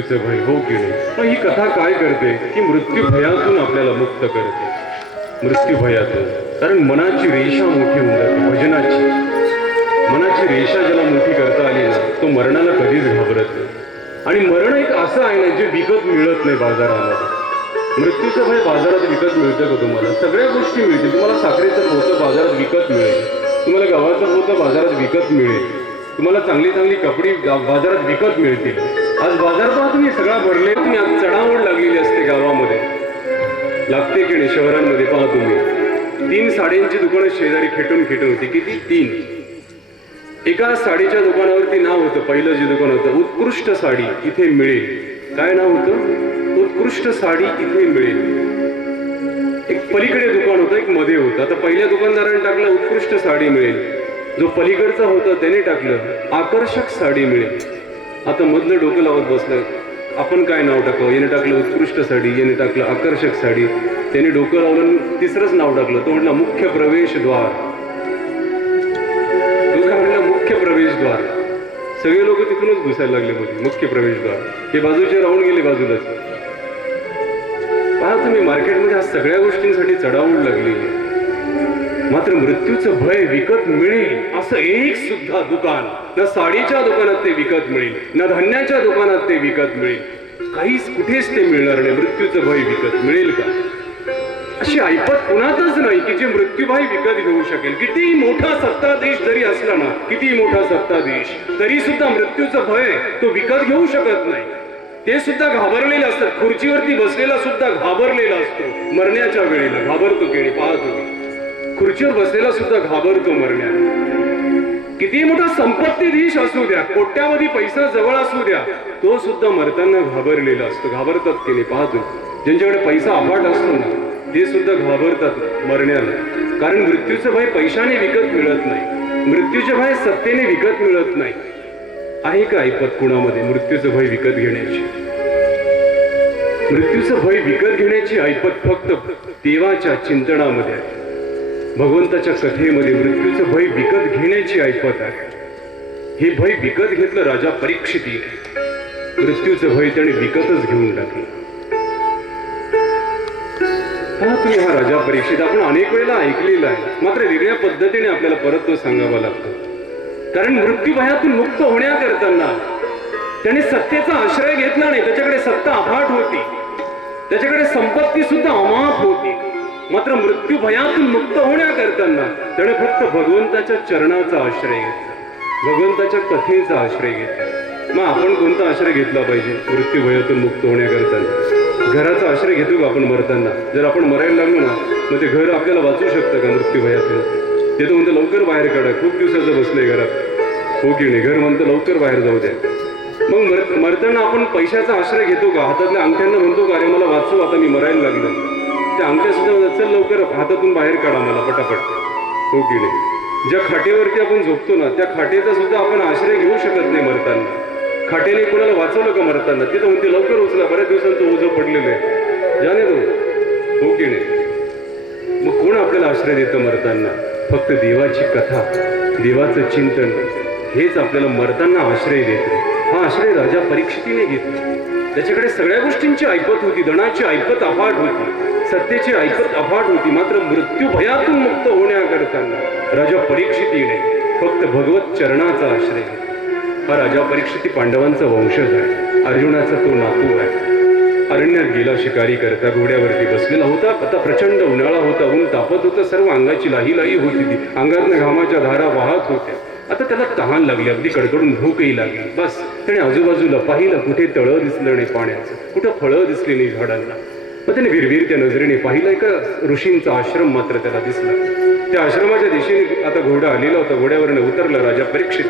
मृत्यूचे भय, हो की नाही? पण ही कथा काय करते की मृत्यू भयातून आपल्याला मुक्त करते, मृत्यू भयातून. कारण मनाची रेषा मोठी होऊन जाते भजनाची. मनाची रेषा ज्याला मोठी करता आली ना तो मरणाला कधीच घाबरत नाही. आणि मरण एक असं आहे ना जे विकत मिळत नाही बाजारामध्ये. मृत्यूचं भय बाजारात विकत मिळतं का तुम्हाला? सगळ्या गोष्टी मिळतील. तुम्हाला साखरेचं पोतं बाजारात विकत मिळेल, तुम्हाला गव्हाचं पोतं बाजारात विकत मिळेल, तुम्हाला चांगली चांगली कपडी बाजारात विकत मिळतील. आज बाजार पहा तुम्ही सगळा भरले. तुम्ही आज चढावड लागलेली असते गावामध्ये, लागते की नाही? शहरांमध्ये पहा तुम्ही 3 साड्यांची दुकानं शेजारी खेटून होती. किती? 3. एका साडीच्या दुकानावरती नाव होतं, पहिलं जे दुकान होतं उत्कृष्ट साडी इथे मिळेल. काय नाव होतं? उत्कृष्ट साडी इथे मिळेल. एक पलीकडे दुकान होतं, एक मध्ये होतं. आता पहिल्या दुकानदाराने टाकलं उत्कृष्ट साडी मिळेल, जो पलीकडचा होता त्याने टाकलं आकर्षक साडी मिळेल. आता मधलं डोकं लावत बसलं, आपण काय नाव टाकावं? याने टाकलं उत्कृष्ट साडी, याने टाकलं आकर्षक साडी, त्याने डोकं लावलं तिसरंच नाव टाकलं. तो म्हटला मुख्य प्रवेशद्वार. तो काय म्हटला? मुख्य प्रवेशद्वार. सगळे लोक तिथूनच घुसायला लागले मध्ये, मुख्य प्रवेशद्वार. हे बाजूचे राहून गेले बाजूलाच. पहा तुम्ही मार्केटमध्ये आज सगळ्या गोष्टींसाठी चढावड लागलेली आहे. मात्र मृत्यूचं भय विकत मिळेल असं एक सुद्धा दुकान, ना साडीच्या दुकानात ते विकत मिळेल, ना धान्याच्या दुकानात ते विकत मिळेल, काहीच कुठेच ते मिळणार नाही. मृत्यूचं भय विकत मिळेल का? अशी ऐपत कुणातच नाही की जे मृत्यूभय विकत घेऊ शकेल. किती मोठा सत्ताधीश जरी असला ना, किती मोठा सत्ताधीश, तरी सुद्धा मृत्यूचं भय तो विकत घेऊ शकत नाही. ते सुद्धा घाबरलेले असतात. खुर्चीवरती बसलेला सुद्धा घाबरलेला असतो. मरण्याच्या वेळेला घाबरतो की नाही? पहा तुम्ही, खुर्चीवर बसलेला सुद्धा घाबरतो मरण्यात. किती मोठा संपत्तीधीश असू द्या, कोट्यावधी पैसा जवळ असू द्या, तो सुद्धा मरताना घाबरलेला असतो. घाबरतात की नाही? पहा तुम्ही, ज्यांच्याकडे पैसा अफाट असतो ना ते सुद्धा घाबरतात मरण्याला. कारण मृत्यूचं भय पैशाने विकत मिळत नाही, मृत्यूचे भय सत्तेने विकत मिळत नाही. आहे का ऐपत कुणामध्ये मृत्यूचं भय विकत घेण्याची? मृत्यूचं भय विकत घेण्याची ऐपत फक्त देवाच्या चिंतनामध्ये आहे, भगवंताच्या कथेमध्ये मृत्यूचं भय विकत घेण्याची ऐपत आहे. हे भय विकत घेतलं राजा परीक्षितीने. मृत्यूचं भय त्याने विकतच घेऊन टाकलं. हा तुम्ही हा राजा परीक्षित आपण अनेक वेळेला ऐकलेला आहे, मात्र वेगळ्या पद्धतीने आपल्याला परत तो सांगावा लागतो. कारण मृत्यू भयातून मुक्त होण्याकरताना त्याने सत्तेचा आश्रय घेतला नाही. त्याच्याकडे सत्ता अफाट होती, त्याच्याकडे संपत्ती सुद्धा अमाप होती. मात्र मृत्यू भयातून मुक्त होण्याकरताना त्याने फक्त भगवंताच्या चरणाचा आश्रय घेतला, भगवंताच्या कथेचा आश्रय घेतला. मग आपण कोणता आश्रय घेतला पाहिजे मृत्यू भयातून मुक्त होण्याकरताना? घराचा आश्रय घेतो का आपण मरताना? जर आपण मरायला लागलो ना मग ते घर आपल्याला वाचू शकतं का मृत्यू भयातून? ते तर म्हणतं लवकर बाहेर काढा, खूप दिवसाचं बसलंय घरात, हो की नाही? घर म्हणतं लवकर बाहेर जाऊ द्या. मग मरताना आपण पैशाचा आश्रय घेतो का? हातातल्या अंगठ्यांना म्हणतो का अरे मला वाचू, आता मी मरायला लागलो. त्या अंगठ्या सुद्धा चल लवकर हातातून बाहेर काढा मला पटापट, हो की नाही? ज्या खाटेवरती आपण झोपतो ना त्या खाटेचा सुद्धा आपण आश्रय घेऊ शकत नाही मरताना. खाटेने कोणाला वाचवलं का मरताना? तिथं म्हणते लवकर उचला, बऱ्याच दिवसांचं ओझं पडलेलं आहे, जाणे तो, हो की नाही? मग कोण आपल्याला आश्रय देतं मरताना? फक्त देवाची कथा, देवाचं चिंतन, हेच आपल्याला मरताना आश्रय देते. हा आश्रय राजा परीक्षितीने घेतला. त्याच्याकडे सगळ्या गोष्टींची ऐपत होती, धनाची ऐपत अफाट होती, सत्तेची ऐपत अफाट होती. मात्र मृत्यू भयातून मुक्त होण्याकरताना राजा परीक्षितीने फक्त भगवत चरणाचा आश्रय घेतला. हा राजा परीक्षिती पांडवांचा वंशज आहे, अर्जुनाचा तो नातू आहे. अरण्यात गेला शिकारी करता, घोड्यावरती बसलेला होता. आता प्रचंड उन्हाळा होता, ऊन तापत होतं, सर्व अंगाची लाही होती ती, अंगातनं घामाच्या धारा वाहत होत्या. आता त्याला तहान लागली, अगदी कडकडून भूकही लागली. बस त्याने आजूबाजूला पाहिलं, कुठे तळं दिसलं नाही पाण्याचं, कुठं फळं दिसली नाही झाडांना. मग त्याने विरविरत्या नजरेने पाहिलं, एका ऋषींचा आश्रम मात्र त्याला दिसला. त्या आश्रमाच्या दिशेने आता घोडा आलेला होता, घोड्यावरनं उतरला राजा परीक्षित,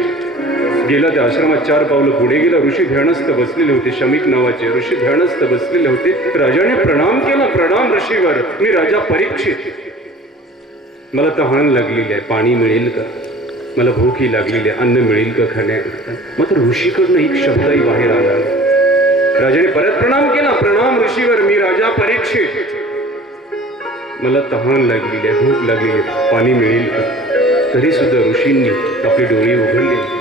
गेला त्या आश्रमात 4 पावलं पुढे गेला. ऋषी ध्यानस्थ बसलेले होते, शमीक नावाचे ऋषी ध्यानस्थ बसलेले होते. राजाने प्रणाम केला, प्रणाम ऋषीवर, मी राजा परीक्षित, मला तहान लागलेली आहे, पाणी मिळेल का? मला भूकही लागलेली आहे, अन्न मिळेल का खाण्याकरता? मात्र ऋषीकडनं एक शब्दही बाहेर आला. राजाने परत प्रणाम केला, प्रणाम ऋषीवर, मी राजा परीक्षित, मला तहान लागलेली आहे, भूक लागलेली आहे, पाणी मिळेल का? तरी सुद्धा ऋषींनी आपले डोळे उघडले.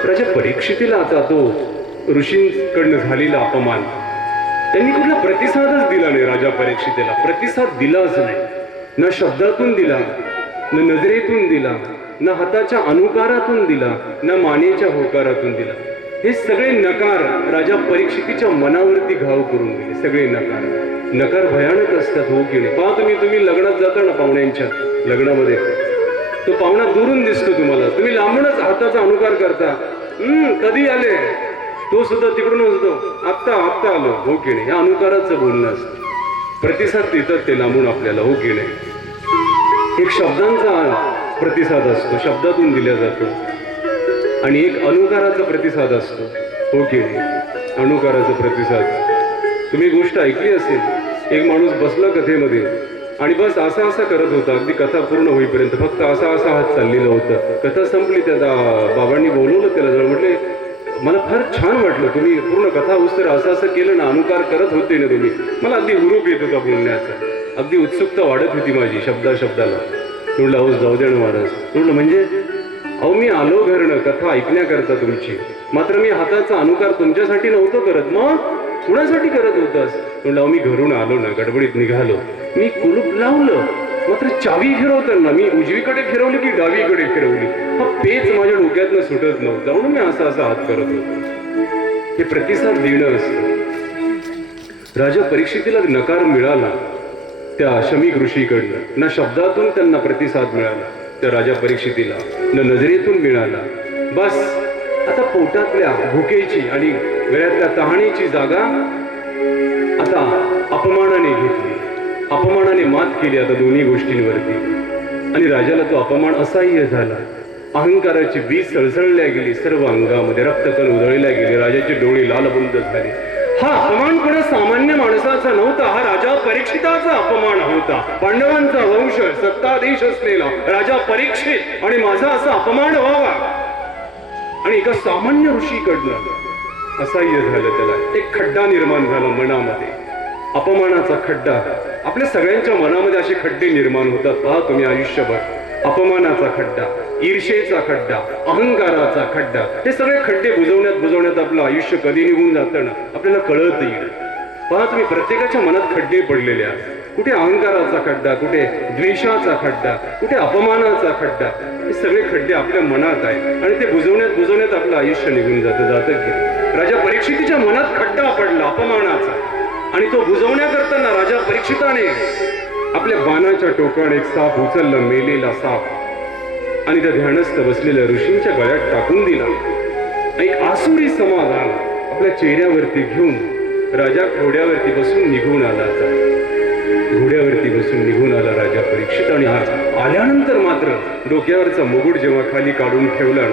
राजा परीक्षितीला आता तो ऋषींकडनं झालेला अपमान, त्यांनी कुठला प्रतिसादच दिला नाही राजा परीक्षितेला. प्रतिसाद दिलाच नाही. न शब्दातून दिला, न नजरेतून दिला, न हाताच्या अनुकारातून दिला, न मानेच्या होकारातून दिला. हे सगळे नकार राजा परीक्षितीच्या मनावरती घाव करून गेले. सगळे नकार भयानक असतात, हो की नाही? पहा तुम्ही लग्नात जाता ना, पाहुण्यांच्या लग्नामध्ये तो पाहुणा दुरून दिसतो तुम्हाला, तुम्ही लांबूनच हाताचा अनुकार करता. कधी आले? तो सुद्धा तिकडून असतो, आत्ता आलो, हो की नाही? या अनुकाराचं बोलणं असतं. प्रतिसाद देतात ते लांबून आपल्याला, हो की नाही? एक शब्दांचा प्रतिसाद असतो, शब्दातून दिला जातो, आणि एक अनुकाराचा प्रतिसाद असतो, हो की नाही? अनुकाराचा प्रतिसाद. तुम्ही गोष्ट ऐकली असेल, एक माणूस बसला कथेमध्ये आणि बस असा करत होता, अगदी कथा पूर्ण होईपर्यंत फक्त असा हात चाललेला होता. कथा संपली, त्या बाबांनी बोलवलं त्याला जवळ, म्हटले मला फार छान वाटलं, तुम्ही पूर्ण कथा उस्तर असं केलं ना, अनुकार करत होते ना तुम्ही. मला अगदी हुरूप येत होता बोलण्याचा, अगदी उत्सुकता वाढत होती माझी शब्दाला. म्हटलं अहो जाऊ दे ना महाराज. म्हटलं म्हणजे अहो मी आलो घरनं कथा ऐकण्याकरता तुमची, मात्र मी हाताचा अनुकार तुमच्यासाठी नव्हतो करत, मग कुणासाठी करत होतास? म्हटलं मी घरून आलो ना, गडबडीत निघालो, मी कुलूप लावलं, मात्र चावी फिरवताना मी उजवीकडे फिरवली की डावीकडे फिरवली, हा पेच माझ्या डोक्यातनं सुटत नव्हता, म्हणून मी असा हात करत होतो. हे प्रतिसाद देणं असतं. राजा परीक्षितीला नकार मिळाला त्या शमीक ऋषीकडनं, ना शब्दातून त्यांना प्रतिसाद मिळाला त्या राजा परीक्षितीला, न नजरेतून मिळाला. बस आता पोटातल्या भुकेची आणि गळ्यातल्या तहानेची जागा आता अपमानाने घेतली, अपमानाने मात केली आता दोन्ही गोष्टींवरती. आणि राजाला तो अपमान असह्य झाला. अहंकाराची वीज सळसळल्या गेली सर्व अंगामध्ये, रक्तकण उधळल्या गेले, राजाचे डोळे लालबुंद झाले. हा अपमान कोणा सामान्य माणसाचा नव्हता, हा राजा परीक्षिताचा अपमान होता. पांडवांचा वंश, सत्ताधीश असलेला राजा परीक्षित, आणि माझा असा अपमान व्हावा, आणि एका सामान्य ऋषीकडनं असह्य झालं. त्याला एक खड्डा निर्माण झाला मनामध्ये, अपमानाचा खड्डा. आपल्या सगळ्यांच्या मनामध्ये असे खड्डे निर्माण होतात, पहा तुम्ही आयुष्यभर. अपमानाचा खड्डा, ईर्षेचा खड्डा, अहंकाराचा खड्डा, हे सगळे खड्डे बुजवण्यात आपलं आयुष्य कधी निघून जातं ना, आपल्याला कळत येईल. पहा तुम्ही, प्रत्येकाच्या मनात खड्डे पडलेले आहेत. कुठे अहंकाराचा खड्डा, कुठे द्वेषाचा खड्डा, कुठे अपमानाचा खड्डा. हे सगळे खड्डे आपल्या मनात आहेत, आणि ते बुजवण्यात आपलं आयुष्य निघून जातं की. राजा परीक्षितीच्या मनात खड्डा पडला अपमानाचा, आणि तो बुजवण्याकरता राजा परीक्षिताने आपल्या बाणाच्या टोकाने एक साप उचलला, मेलेला साप, आणि त्या ध्यानस्थ बसलेल्या ऋषींच्या गळ्यात टाकून दिला. एक आसुरी समाधान आपल्या चेहऱ्यावरती घेऊन राजा घोड्यावरती बसून निघून आला. घोड्यावरती बसून निघून आला राजा परीक्षित. आणि आल्यानंतर मात्र डोक्यावरचा मुकुट जेव्हा खाली काढून ठेवला,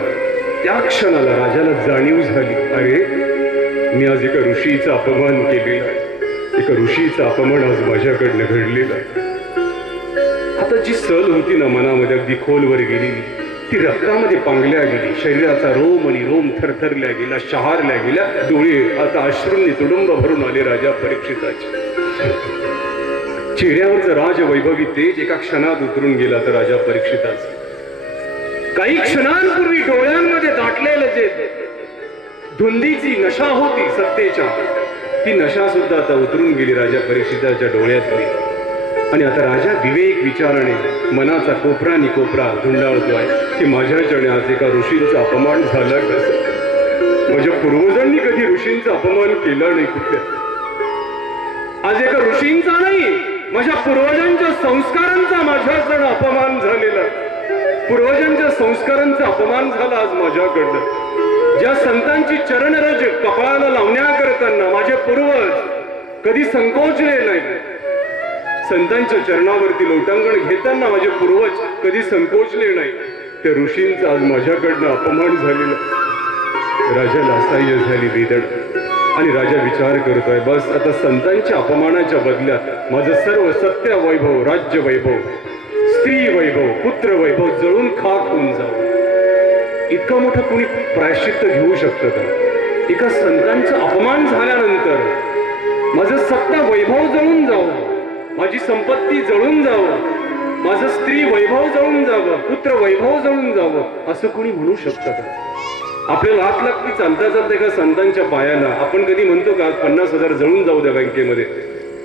त्या क्षणाला राजाला जाणीव झाली, अरे मी आज एका ऋषीचा अपमान केलेला आहे, एका ऋषीचा अपमान आज माझ्याकडनं घडलेला आहे. आता जी सल होती ना मनामध्ये, अगदी खोलवर गेलेली, ती रक्तामध्ये पांगल्या गेली. शरीराचा रोम आणि रोम थरथरल्या गेला, शहारल्या गेल्या. डोळे आता अश्रूंनी तुडुंब भरून आले राजा परीक्षिताचे. चेहऱ्यावरचं राजवैभवी तेज एका क्षणात उतरून गेला तर राजा परीक्षिताचं. काही क्षणांपूर्वी डोळ्यांमध्ये दाटलेलं जे धुंदीची नशा होती सत्तेच्या, ती नशा सुद्धा आता उतरून गेली राजा परीक्षिताच्या डोळ्यातली. आणि आता राजा विवेक विचाराने मनाचा कोपरा आणि कोपरा धुंडाळतोय की माझ्याच्याने आज एका ऋषींचा अपमान झाला कसं? माझ्या पूर्वजांनी कधी ऋषींचा अपमान केला नाही कुठल्या. आज एका ऋषींचा नाही, माझ्या पूर्वजांच्या संस्कारांचा माझ्याकडनं अपमान झालेला. पूर्वजांच्या संस्कारांचा अपमान झाला आज माझ्याकडनं. ज्या संतांची चरणरज कपाळाला लावण्याकरताना माझे पूर्वज कधी संकोचले नाही, संतांच्या चरणावरती लोटांगण घेताना माझे पूर्वज कधी संकोचले नाही, त्या ऋषींचा आज माझ्याकडनं अपमान झालेला. राजाला असह्य झाली वेदना, आणि राजा विचार करतोय, बस आता संतांच्या अपमानाच्या बदल्यात माझं सर्व सत्य वैभव, राज्य वैभव, स्त्री वैभव, पुत्र वैभव जळून खाक होऊन जावं. इतका मोठा कोणी प्रायश्चित्त घेऊ शकतं का? एका संतांचा अपमान झाल्यानंतर माझं सत्ता वैभव जळून जावं, माझी संपत्ती जळून जावं, माझं स्त्री वैभव जळून जावं, पुत्र वैभव जळून जावं, असं कोणी म्हणू शकतं का? आपल्याला हात लागती चालता चालता एका संतांच्या पायाला. आपण कधी म्हणतो का 50,000 जळून जाऊ द्या बँकेमध्ये,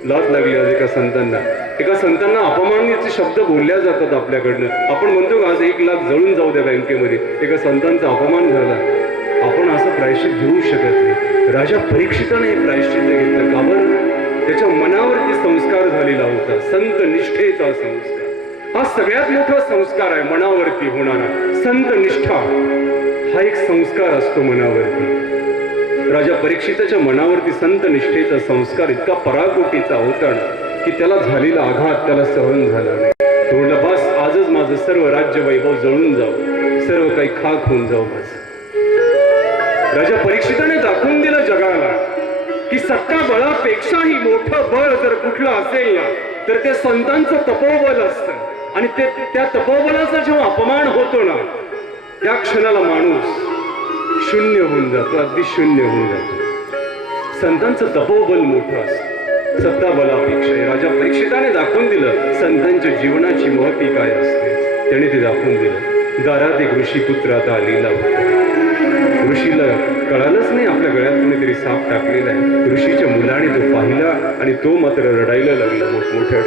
लाच लागली आज एका संतांना अपमानाचे शब्द बोलल्या जातात आपल्याकडनं. आपण म्हणतो का आज 1,00,000 जळून जाऊ द्या बँकेमध्ये, एका संतांचा अपमान झाला. आपण असं प्रायश्चित घेऊ शकत नाही. राजा परीक्षिताने हे प्रायश्चित घेतलं का बरं? त्याच्या मनावरती संस्कार झालेला होता, संत निष्ठेचा संस्कार. हा सगळ्यात मोठा संस्कार आहे मनावरती होणारा. संत निष्ठा हा एक संस्कार असतो मनावरती. राजा परीक्षिताच्या मनावरती संत निष्ठेचा संस्कार इतका पराकोटीचा होता की त्याला झालेला आघात त्याला सहन झाला नाही. तो म्हणला बस, आजच माझं सर्व राज्य वैभव जळून जाऊ, सर्व काही खाक होऊन जाऊ बस. राजा परीक्षिताने दाखवून दिलं जगाला की सत्ता बळापेक्षाही मोठं बळ जर कुठलं असेल ना तर ते संतांचं तपोबल असतं. आणि त्या तपोबलाचा जेव्हा अपमान होतो ना त्या क्षणाला माणूस शून्य होऊन जातो, अगदी शून्य होऊन जातो. संतांचं तपोबल मोठं असतं सत्ता बलापेक्षा. राजा परीक्षिताने दाखवून दिलं संतांच्या जीवनाची महती काय असते. त्याने ते दाखवून दिलं. दारात एक ऋषीपुत्र आता आलेला होता. ऋषीला कळालंच नाही आपल्या गळ्यात कोणीतरी साप टाकलेला आहे. ऋषीच्या मुलाने तो पाहिला आणि तो मात्र रडायला लागला मोठमोठ्या.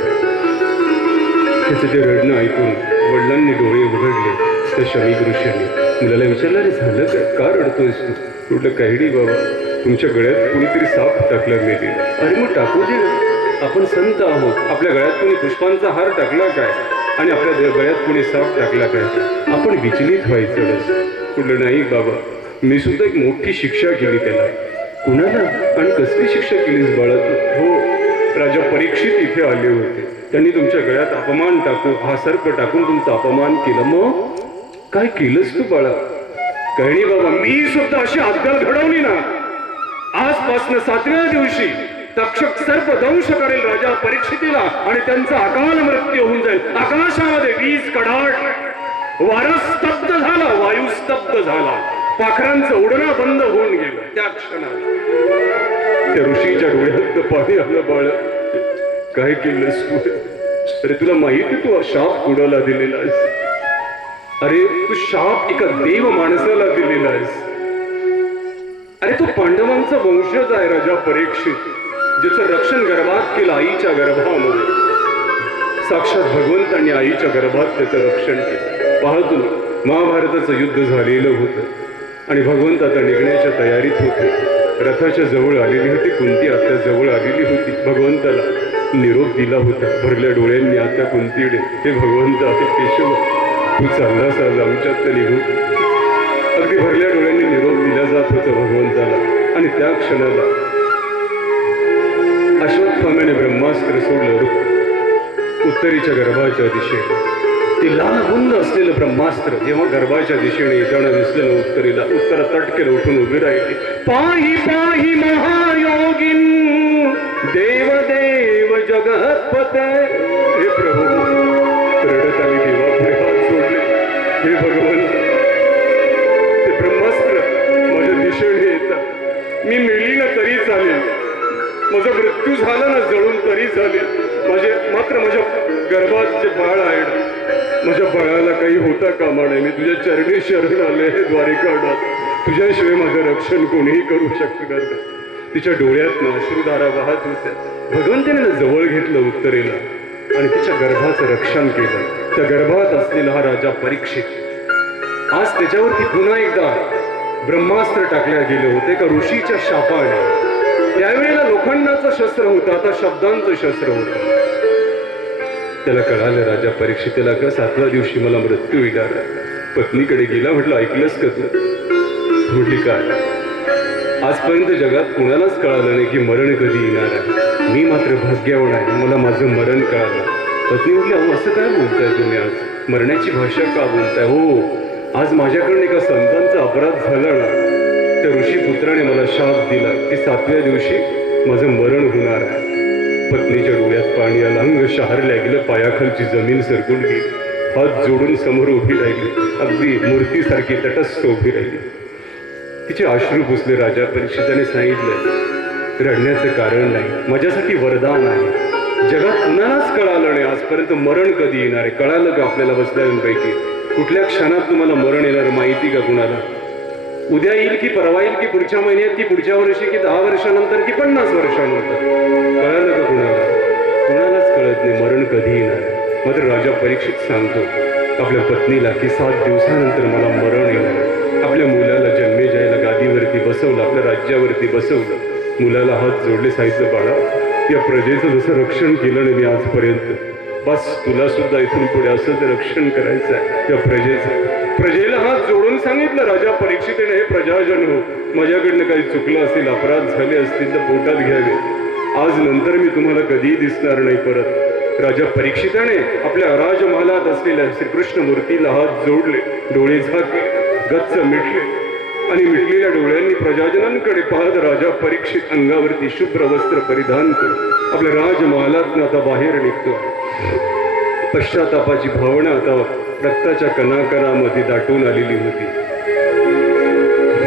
त्याचं ते रडणं ऐकून वडिलांनी डोळे उघडले. तर शमीक ऋषीने मुलाला विचारलं, अरे झालं काय, का रडतोयस तू? म्हटलं काही नाही बाबा, तुमच्या गळ्यात कोणीतरी साप टाकला मेली. अरे मग टाकू दे ना, आपण संत आहोत. आपल्या गळ्यात कोणी पुष्पांचा हार टाकला काय आणि आपल्या गळ्यात कोणी साप टाकला काय, आपण विचलित व्हायचं नसतं. म्हटलं नाही बाबा, मी सुद्धा एक मोठी शिक्षा केली त्याला. कुणाला आणि कसली शिक्षा केलीस बाळा? हो, राजा परीक्षित इथे आले होते. त्यांनी तुमच्या गळ्यात अपमान हा सर्प टाकून तुमचा अपमान केलं. मग काय केलंस तू बाळा? काही नाही बाबा, मी सुद्धा अशी अद्दल घडवली ना, आजपासून 7व्या दिवशी तक्षक सर्प दंश करेल राजा परीक्षितीला आणि त्यांचा अकाल मृत्यू होऊन जाईल. आकाशामध्ये वीज कडाड, वारा स्तब्ध झाला, वायू स्तब्ध झाला, पाखरांचं उडणं बंद होऊन गेलं. त्या क्षणात त्या ऋषीच्या डोळ्यात पाणी आलं. बाळ काय केलंस तू? अरे तुला माहिती तू शाप कुणाला दिलेला आहेस? अरे तू शाप एका देव माणसाला दिलेला आहेस. अरे तो पांडवांचा वंशज आहे राजा परीक्षित, ज्याचं रक्षण गर्भात केलं आईच्या गर्भामध्ये. साक्षात भगवंतांनी आईच्या गर्भात त्याचं रक्षण केलं. पाहतो महाभारताचं युद्ध झालेलं होतं आणि भगवंत आता निघण्याच्या तयारीत होते. रथाच्या जवळ आलेली होती, कुंती आता जवळ आलेली होती. भगवंताला निरोप दिला होता भरल्या डोळ्यांनी. आता कुंतीडे, हे भगवंत आहे केशव, तू चाललास आज आमच्यात निघू. अगदी भरल्या डोळ्यांनी निरोप दिला जात होता भगवंताला. आणि त्या क्षणाला अश्वत्थाम्याने ब्रह्मास्त्र सोडलं उत्तरेच्या गर्भाच्या दिशेने. ते लाल बुंद असलेलं ब्रह्मास्त्र जेव्हा गर्भाच्या दिशेने येताना दिसलेलं उत्तरेला, उत्तर तटकेला उठून उभी राहिली. पाही पाही महायोगिन देव देव जगतपते. हे प्रभू, रडत आली देवापुढे हात सोडले. हे भगवंत, ते ब्रह्मास्त्र माझ्या दिशेने येतात. मी मेली ना तरी चालेल, माझा मृत्यू झाला ना जळून तरी चालेल. मात्र माझ्या गर्भात जे बाळ आहे ना, माझ्या बाळाला काही होता कामा नये. मी तुझ्या चरणी शरण आले हे द्वारिकानाथ. तुझ्याशिवाय माझं रक्षण कोणीही करू शकणार नाही. तिच्या डोळ्यातनं अश्रुधारा वाहत होत्या. भगवंताने जवळ घेतलं उत्तरेला आणि तिच्या गर्भाचं रक्षण केलं. त्या गर्भात असलेला हा राजा परीक्षित आज त्याच्यावरती पुन्हा एकदा ब्रह्मास्त्र टाकल्या गेले होते का ऋषीच्या शापाने. त्यावेळेला लोखंडाचं शस्त्र होतं, आता शब्दांचं शस्त्र होतं. त्याला कळालं राजा परीक्षितेला का 7व्या दिवशी मला मृत्यू येणार आहे. पत्नीकडे गेला, म्हटलं ऐकलंस का तू? म्हटली काय? आजपर्यंत जगात कोणालाच कळालं नाही की मरण कधी येणार आहे. मी मात्र भाग्यवान आहे, मला माझं मरण कळालं. पत्नी म्हटली, अहो असं काय बोलताय तुम्ही? आज मरण्याची भाषा का बोलताय? हो, आज माझ्याकडून एका संतांचा अपराध झाला ना, त्या ऋषी पुत्राने मला शाप दिला की 7व्या दिवशी माझं मरण होणार आहे. पत्नीच्या डोळ्यात पाणी आलं, अंग शहारल्या गेलं, पायाखालची जमीन सरकून गेली. हात जोडून समोर उभी राहिली, अगदी मूर्तीसारखी तटस्थ उभी राहिली. तिचे अश्रू पुसले. राजा परीक्षिताने सांगितलं, रडण्याचं कारण नाही, माझ्यासाठी वरदान आहे. जगात कुणालाच कळालं नाही आजपर्यंत मरण कधी येणार आहे. कळालं का आपल्याला बसल्यापैकी? कुठल्या क्षणात तुम्हाला मरण येणार माहिती का कुणाला? उद्या येईल की परवा येईल की पुढच्या महिन्यात की पुढच्या वर्षी की 10 वर्षानंतर की 50 वर्षानंतर कळलं का कुणाला? कुणालाच कळत नाही मरण कधी येणार. मात्र राजा परीक्षित सांगतो आपल्या पत्नीला की 7 दिवसानंतर मला मरण येणार. आपल्या मुलाला जन्मेजयला गादीवरती बसवलं, आपल्या राज्यावरती बसवलं, मुलाला हात जोडले, सांगितलं बाळा या प्रजेचं जसं रक्षण केलं नाही मी आजपर्यंत, बस तुला सुद्धा इथून पुढे असंच रक्षण करायचं आहे या प्रजेचं. प्रजेला हात जोडून सांगितलं राजा परीक्षितेने, हे प्रजाजन हो, माझ्याकडनं काही चुकलं असेल, अपराध झाले असतील तर पोटात घ्यावे. आज नंतर मी तुम्हाला कधीही दिसणार नाही परत. राजा परीक्षिताने आपल्या राजमहालात असलेल्या श्रीकृष्ण मूर्तीला हात जोडले, डोळे झाकले, गच्च मिटले आणि मिटलेल्या डोळ्यांनी प्रजाजनांकडे पाहत राजा परीक्षित अंगावरती शुभ्र वस्त्र परिधान करून आपल्या राजमहालात आता बाहेर निघतो. पश्चातापाची भावना आता रक्ताच्या कणाकणामध्ये दाटून आलेली होती.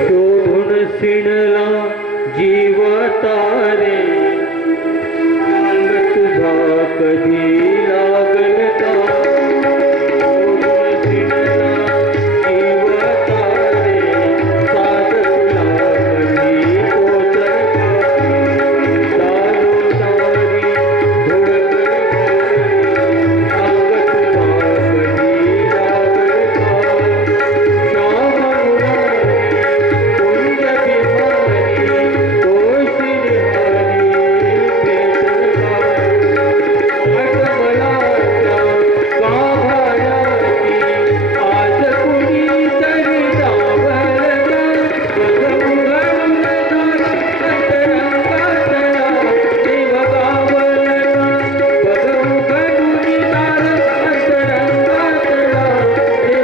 शोधून सिणला जीव तारे, अंग तुझा कधी लागल का? शोधून सिणला जीव तारे, साध तुला कधी पोचल का? दारोदारी धुडकल अंग तुझा कधी लागल का? श्याम मुरारी कुंज बिहारी कोशिन हरी भेटल का? आठवलाच्या गाभाऱ्याची आज कुणी तरी जावल का? बघून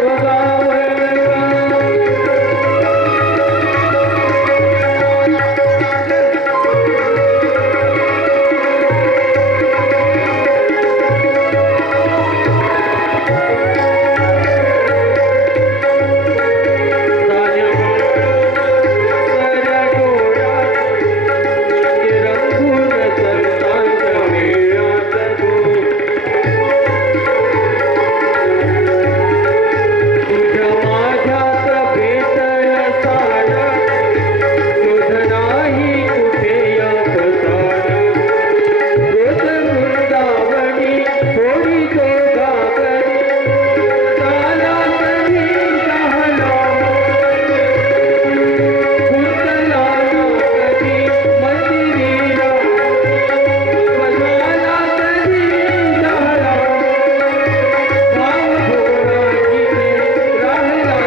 अंतरंगातला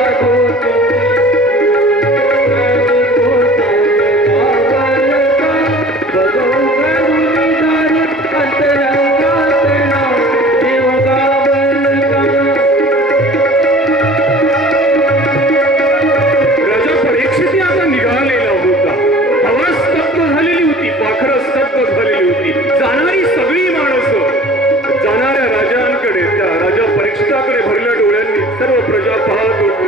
देव गावल का? बघून तार अंतरंगातला देव गावल का? राजा परीक्षित आता निघालेला होता. हवा स्तब्ध झालेली होती, पाखरं स्तब्ध झालेली होती. जाणारी सगळी माणसं जाणाऱ्या राजांकडे, त्या राजा परीक्षिताकडे भरल्या डोळ्यांनी सर्व प्रजा पाहत होती,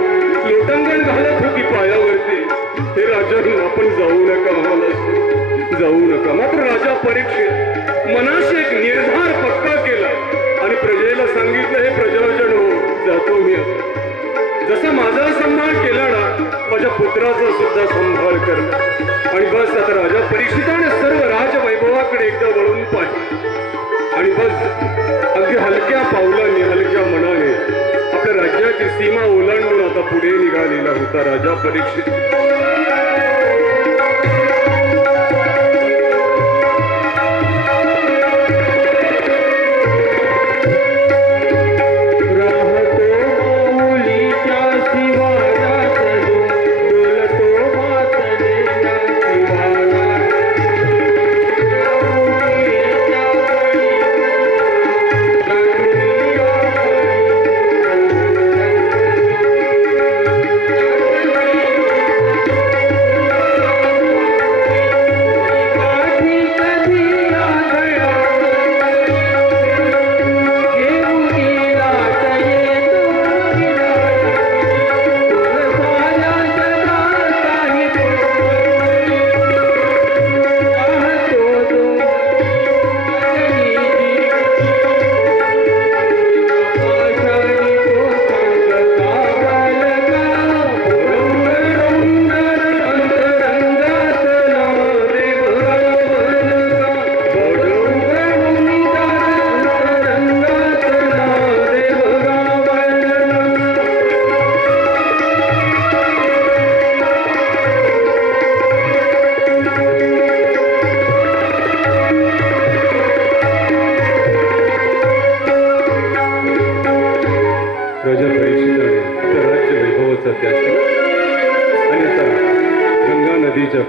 लोटांगण घालत होती पायावरती. हे राजन आपण जाऊ नका, आम्हाला जाऊ नका. मात्र राजा परीक्षित मनाशी एक निर्धार पक्का केला आणि प्रजेला सांगितलं, हे प्रजाजन हो, जातो मी आता. जसा माझा सांभाळ केला ना, माझ्या पुत्राचा सुद्धा सांभाळ करला. आणि बस आता राजा परीक्षिताने सर्व राजवैभवाकडे एकदा वळून पाहिजे आणि बस अगदी हलक्या पावलांनी, हलक्या मनाने आपल्या राज्याची सीमा ओलांडून आता पुढे निघालेला होता राजा परीक्षित.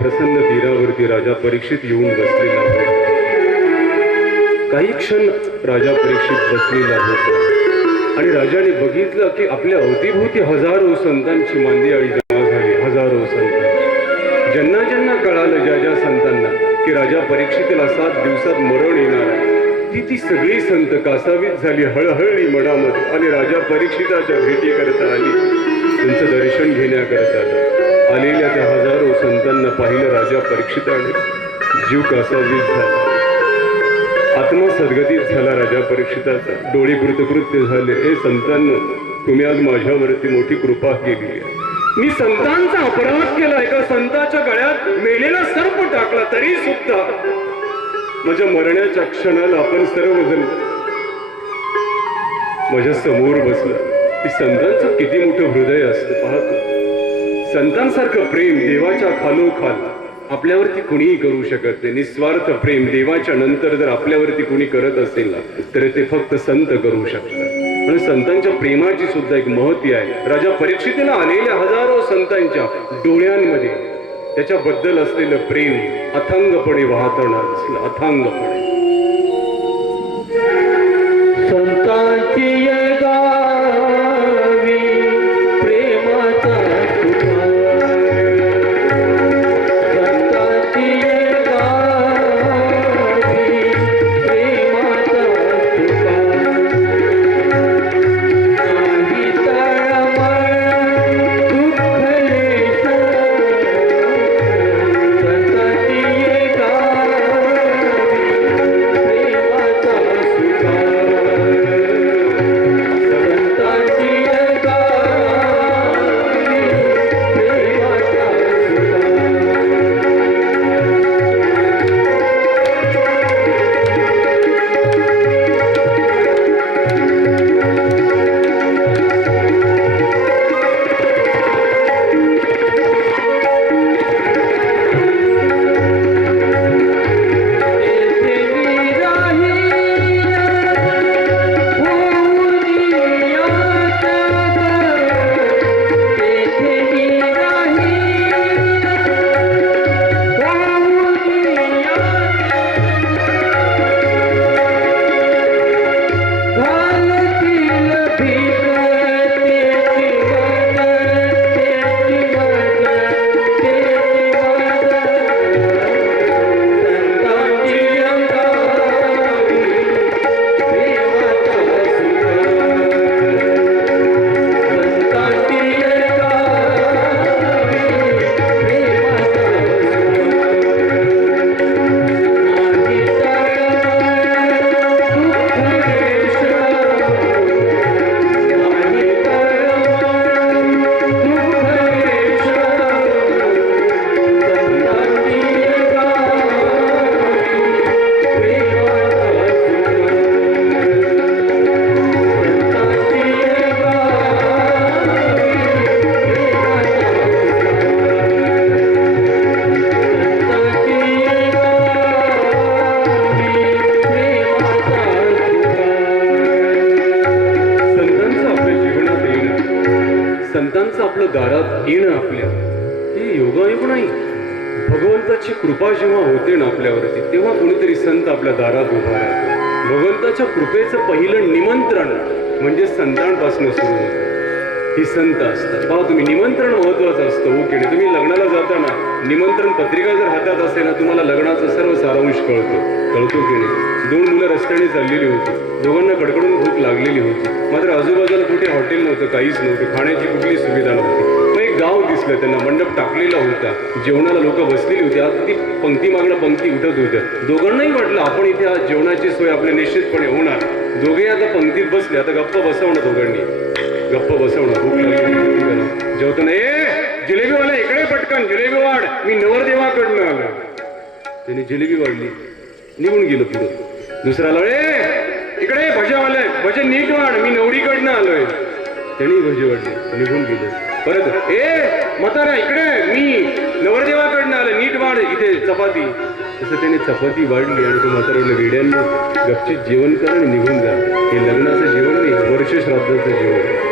प्रसन्न तीरावरती राजा परीक्षित येऊन बसलेला होता. काही क्षण राजा परीक्षित बसलेला होता आणि राजाने बघितलं की आपल्या अवतीभोवती हजारो संतांची मांदियाळी जमा झाली. हजारो संतांची. ज्यांना ज्यांना कळालं, ज्या ज्या संतांना की राजा परीक्षितला 7 दिवसात मरण येणार आहे, ती सगळी संत कासावीस झाली, हळहळली मनामध्ये आणि राजा परीक्षिताच्या भेटी करता आली, त्यांचं दर्शन घेण्याकरता आलं. आलेल्या त्या हजारो संतांना पाहिलं राजा परीक्षिताने. जीव कासावीस झाला, आत्मा सद्गतीत झाला राजा परीक्षिताचा. डोळे कृतकृत्य झाले. हे संतांनो, तुम्ही आज माझ्यावरती मोठी कृपा केली आहे. मी संतांचा अपराध केला, एका संताच्या गळ्यात मेलेला सर्प टाकला, तरी सुद्धा माझ्या मरण्याच्या क्षणाला आपण सर्वजण माझ्या समोर बसला. की संतांचं किती मोठं हृदय असतं पाहतो. संतांसारखं प्रेम देवाच्या खालोखाल आपल्यावरती कुणीही करू शकत नाही. निस्वार्थ प्रेम देवाच्या नंतर जर आपल्यावरती कुणी करत असेल ना, तर ते फक्त संत करू शकतात. म्हणून संतांच्या प्रेमाची सुद्धा एक महती आहे. राजा परीक्षितीला आलेल्या हजारो संतांच्या डोळ्यांमध्ये त्याच्याबद्दल असलेलं प्रेम अथांगपणे वाहतणार असलं. अथांगपणे संतांची गावी प्रेमाचा तुका. संतांची गावी प्रेमाचा तुका. नाही तळमळ दुःखलेश. संतांची गावी प्रेमाचा सुका. संतांचं आपलं दारात येणं आपल्या हे योगायोग नाही. भगवंताची कृपा जेव्हा होते ना आपल्यावरती, तेव्हा कोणीतरी संत आपल्या दारात उभा राहतो. भगवंताच्या कृपेचं पहिलं निमंत्रण म्हणजे संतांपासून सुरू होतं. ही संत असतात. पहा तुम्ही, निमंत्रण महत्वाचं असतं. हो की नाही? तुम्ही लग्नाला जाताना निमंत्रण पत्रिका जर हातात असेल ना, तुम्हाला लग्नाचा सर्व सारांश कळतो की नाही? 2 मुलं रस्त्याने चाललेली होती. दोघांना कडकडून भूक लागलेली होती. मात्र आजूबाजूला कुठे हॉटेल नव्हतं, काहीच नव्हतं, खाण्याची कुठली सुविधा नव्हती. मग एक गाव दिसलं त्यांना, मंडप टाकलेला होता, जेवणाला लोक बसलेली होती. अगदी पंक्ती मागणं पंक्ती उठत होत्या. दोघांनाही वाटलं आपण इथे आज जेवणाची सोय आपल्या निश्चितपणे होणार. दोघे आता पंक्तीत बसले. आता गप्प बसवणं, दोघांनी गप्प बसवणं. भूक लागली जेवताना, जिलेबीवाला इकडे पटकन जिलेबी वाढ, मी नवरदेवाकडनं आलो. त्याने जिलेबी वाढली, निघून गेलो पुढे. दुसरा आला, इकडे भज्यावाले भजे नीट वाढ, मी नवरीकडनं आलोय. त्यांनी भजे वाढले, निघून गेले. परत, म्हातारा इकडे, मी नवरदेवाकडनं आलोय, नीट वाढ इथे चपाती. तसं त्याने चपाती वाढली आणि तो म्हातारा वेड्यांना गपचित जेवण कर आणि निघून जा. हे लग्नाचं जेवण नाही, वर्ष श्राद्धाचं जेवण.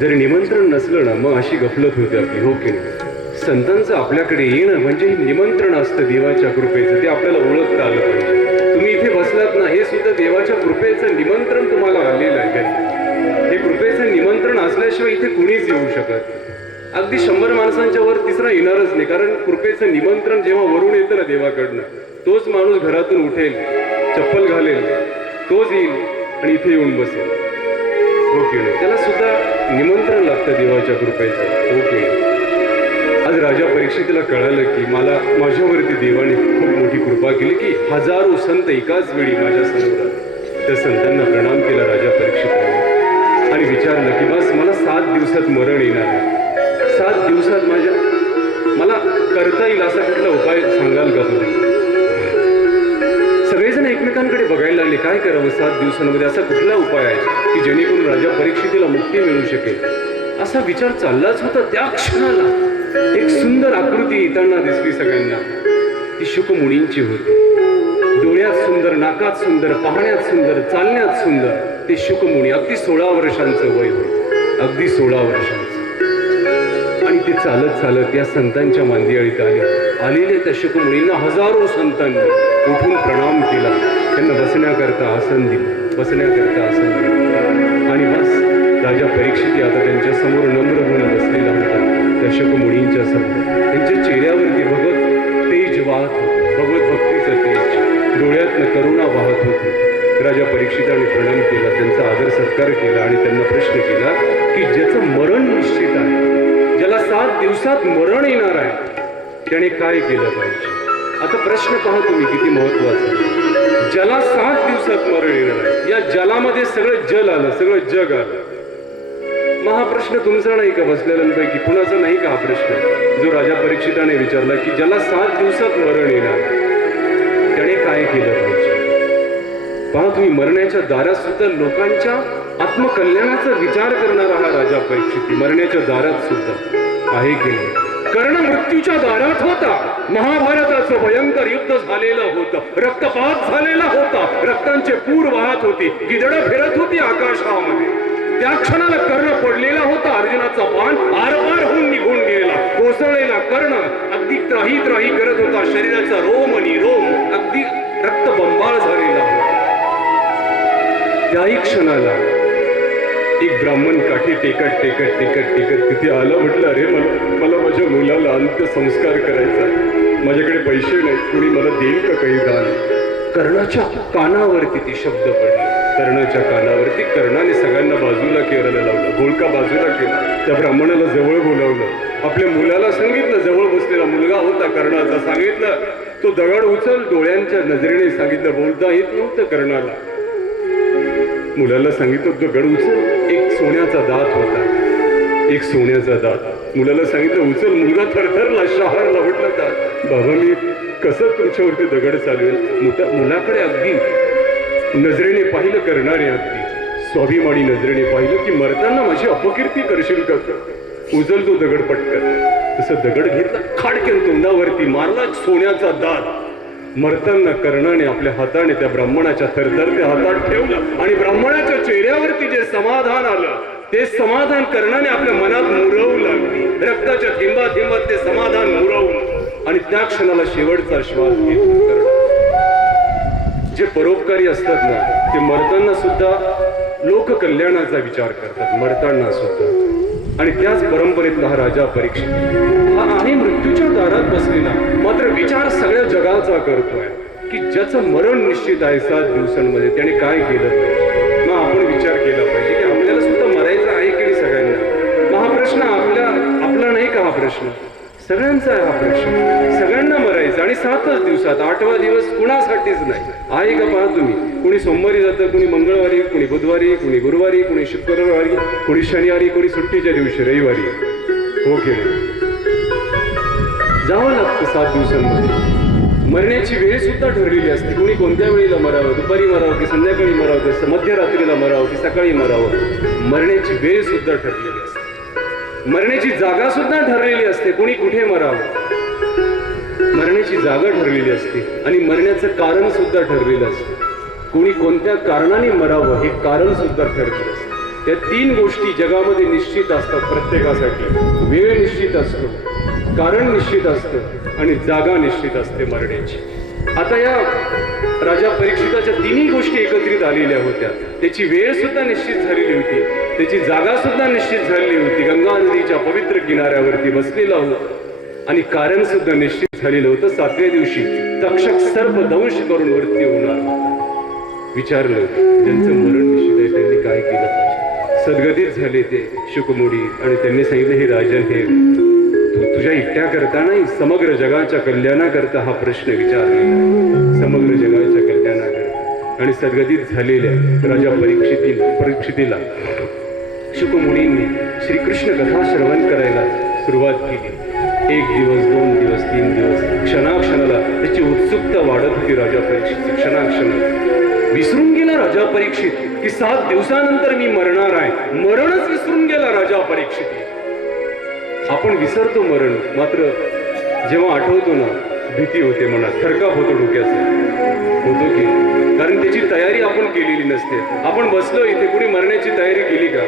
जर निमंत्रण नसलं ना, मग अशी गफलत होते आपली. हो की नाही? संतांचं आपल्याकडे येणं म्हणजे हे निमंत्रण असतं देवाच्या कृपेचं. ते आपल्याला ओळखता आलं पाहिजे. तुम्ही इथे बसलात ना, हे सुद्धा देवाच्या कृपेचं निमंत्रण तुम्हाला आलेलं आहे घरी. हे कृपेचं निमंत्रण असल्याशिवाय इथे कुणीच येऊ शकत. अगदी 100 माणसांच्या वर तिसरा येणारच नाही, कारण कृपेचं निमंत्रण जेव्हा वरून येतं ना देवाकडनं, तोच माणूस घरातून उठेल, चप्पल घालेल, तोच येईल आणि इथे येऊन बसेल. ओके, त्याला सुद्धा निमंत्रण लागतं देवाच्या कृपेचं. ओके, आज राजा परीक्षितीला कळालं की मला माझ्यावरती देवाने खूप मोठी कृपा केली की हजारो संत एकाच वेळी माझ्या समोर. त्या संतांना प्रणाम केला राजा परीक्षिताने आणि विचारलं की बस मला 7 दिवसात मरण येणार आहे. 7 दिवसात मला करता येईल असा कुठला उपाय सांगाल का तुम्ही? सगळेजण एकमेकांकडे बघायला लागले, काय करावं 7 दिवसांमध्ये, असा कुठला उपाय आहे की जेणेकरून राजा परीक्षितीला मुक्ती मिळू शकेल. असा विचार चाललाच होता. त्या क्षणाला एक सुंदर आकृती येताना दिसली सगळ्यांना. ती शुकमुनींची होती. डोळ्यात सुंदर, नाकात सुंदर, पाहण्यात सुंदर, चालण्यात सुंदर ते शुकमुनी. अगदी 16 वर्षांचं वय होतं, अगदी 16 वर्षांचं. आणि ते चालत चालत या संतांच्या मांदियाळीत आलेले त्या शुकमुनींना हजारो संतांनी उठून प्रणाम केला. त्यांना बसण्याकरता आसन दिलं, बसण्याकरता आसन दिलं. आणि बस राजा परीक्षिती आता त्यांच्या समोर नम्र होऊन बसलेला होता. त्या शुकमुनींच्या समोर त्यांच्या चेहऱ्यावरती भगवत तेज वाहत होते, भगवत भक्तीचं तेज, डोळ्यातनं करुणा वाहत होती. राजा परीक्षिताने प्रणाम केला, त्यांचा आदर सत्कार केला आणि त्यांना प्रश्न केला की ज्याचं मरण निश्चित आहे, ज्याला 7 दिवसात मरण येणार आहे, त्याने काय केलं पाहिजे? आता प्रश्न पहा तुम्ही किती महत्वाचा. ज्याला 7 दिवसात मरण येणार आहे, या जलामध्ये सगळं जल आलं, सगळं जग आलं. मग हा प्रश्न तुमचा नाही का बसलेल्यांपैकी कुणाचा नाही का हा प्रश्न जो राजा परीक्षिताने विचारला की ज्याला 7 दिवसात मरण येणार त्याने काय केलं पाहिजे? पहा तुम्ही, मरण्याच्या दारात सुद्धा लोकांच्या आत्मकल्याणाचा विचार करणारा हा राजा परीक्षित मरण्याच्या दारात सुद्धा आहे की नाही? कर्ण मृत्यूच्या दारात होता. महाभारताचं भयंकर युद्ध झालेलं होतं, रक्तपात झालेला होता, रक्तांचे पूर वाहत होते, गिधडं फिरत होती आकाशामध्ये. त्या क्षणाला कर्ण पडलेला होता. अर्जुनाचा बाण आरपार होऊन निघून गेला. कोसळलेला कर्ण अगदी त्राही त्राही करत होता. शरीराचा रोम आणि रोम अगदी रक्तबंबाळ झालेला होता. त्याही क्षणाला एक ब्राह्मण काठी टेकत टेकत टेकत टेकत तिथे आलं. म्हटलं, अरे मला माझ्या मुलाला अंत्यसंस्कार करायचा, माझ्याकडे पैसे नाहीत, कुणी मला देईल का काही दान? कर्णाच्या कानावरती ती शब्द पडले. कर्णाच्या कानावरती. कर्णाने सगळ्यांना बाजूला करायला लावलं, घोळका बाजूला केला. त्या ब्राह्मणाला जवळ बोलावलं, आपल्या मुलाला सांगितलं, जवळ बसलेला मुलगा होता कर्णाचा, सांगितलं तो दगड उचल. डोळ्यांच्या नजरेने सांगितलं, बोलता येत नव्हतं कर्णाला. मुलाला सांगितलं दगड उचल. एक सोन्याचा दात होता, एक सोन्याचा दात. मुलाला सांगितलं उचल. मुलगा थरथरला, शहारला. म्हटलं दात बाबा मी कसं तुमच्यावरती दगड चालवेल? मुलाकडे अगदी नजरेने पाहिलं करणारे, अगदी स्वाभिमानी नजरेने पाहिलं की मरताना माझी अपकीर्ती करशील का? उचल तो दगड पटकन. तसं दगड घेतला, खाडक्यान तोंडावरती मारला. सोन्याचा दात मरताना कर्णाने आपल्या हाताने त्या ब्राह्मणाच्या थरथरत्या हातात ठेवलं आणि ब्राह्मणाच्या चेहऱ्यावरती जे समाधान आलं ते समाधान कर्णाने आपल्या मनात मुरवू लागली. रक्ताच्या थेंबा थेंबात ते समाधान मुरवलं आणि त्या क्षणाला शेवटचा श्वास घेतला. कर्ण जे परोपकारी असतात ना, ते मरताना सुद्धा लोककल्याणाचा विचार करतात, मरताना सुद्धा. आणि त्याच परंपरेतला हा राजा परीक्षित हा आहे मृत्यूच्या दारात बसलेला, मात्र विचार सगळ्या जगाचा करतोय की ज्याचं मरण निश्चित आहे 7 दिवसांमध्ये त्याने काय केलं पाहिजे. मग आपण विचार केला पाहिजे की आपल्याला सुद्धा मरायचं आहे की नाही सगळ्यांना. मग हा प्रश्न आपला नाही का? हा प्रश्न सगळ्यांचा आहे. हा प्रश्न सगळ्यांना मरायचा आणि 7च दिवसात. 8वा दिवस कुणासाठीच नाही आहे का? पहा तुम्ही, कुणी सोमवारी जातं, कुणी मंगळवारी, कुणी बुधवारी, कुणी गुरुवारी, कुणी शुक्रवारी, कुणी शनिवारी, कुणी सुट्टीच्या दिवशी रविवारी. हो की नाही? जावं लागतं 7 दिवसांमध्ये. मरण्याची वेळ सुद्धा ठरलेली असते. कुणी कोणत्या वेळेला मरावं, दुपारी मरावं की संध्याकाळी मरावं, की मध्यरात्रीला मरावं की सकाळी मरावं. मरण्याची वेळ सुद्धा ठरलेली असते. मरण्याची जागा सुद्धा ठरलेली असते. कुणी कुठे मरावं, मरण्याची जागा ठरलेली असते आणि मरण्याचं कारण सुद्धा ठरलेलं असतं. कोणी कोणत्या कारणाने मरावं हे कारण सुद्धा ठरलेलं असतं. या 3 गोष्टी जगामध्ये निश्चित असतात प्रत्येकासाठी. वेळ निश्चित असतो, कारण निश्चित असतं आणि जागा निश्चित असते मरण्याची. आता या राजा परीक्षिताच्या तिन्ही गोष्टी एकत्रित आलेल्या होत्या. त्याची वेळ सुद्धा निश्चित झालेली होती, त्याची जागा सुद्धा निश्चित झालेली होती. गंगा नदीच्या पवित्र किनाऱ्यावरती बसलेला होता आणि कारण सुद्धा निश्चित झालेलं होतं. 7व्या दिवशी तक्षक सर्प दंश करून मृत्यू होणार होता. विचारलं, ज्यांचं मरण निश्चित आहे त्यांनी काय केलं पाहिजे? सद्गतीत झाले ते शुकमुडी आणि त्यांनी सांगितलं, हे राजन, हे तू तुझ्या एकट्या करता नाही, समग्र जगाच्या कल्याणाकरता हा प्रश्न विचारलेला, समग्र जगाच्या कल्याणाकरता. आणि सद्गतीत झालेल्या राजा परीक्षितीला शुकमुनींनी श्रीकृष्ण कथा श्रवण करायला सुरुवात केली. 1 दिवस, 2 दिवस, 3 दिवस, क्षणाक्षणाला त्याची उत्सुकता वाढत होती. राजा परीक्षित क्षणाक्षणाला विसरून गेला राजा परीक्षित की 7 दिवसानंतर मी मरणार आहे. मरणच विसरून गेला राजा परीक्षित. आपण विसरतो मरण, मात्र जेव्हा आठवतो ना, भीती होते मनात, थरकाप होतो डोक्याचा, होतो की, कारण त्याची तयारी आपण केलेली नसते. आपण बसलो इथे, कुणी मरण्याची तयारी केली का?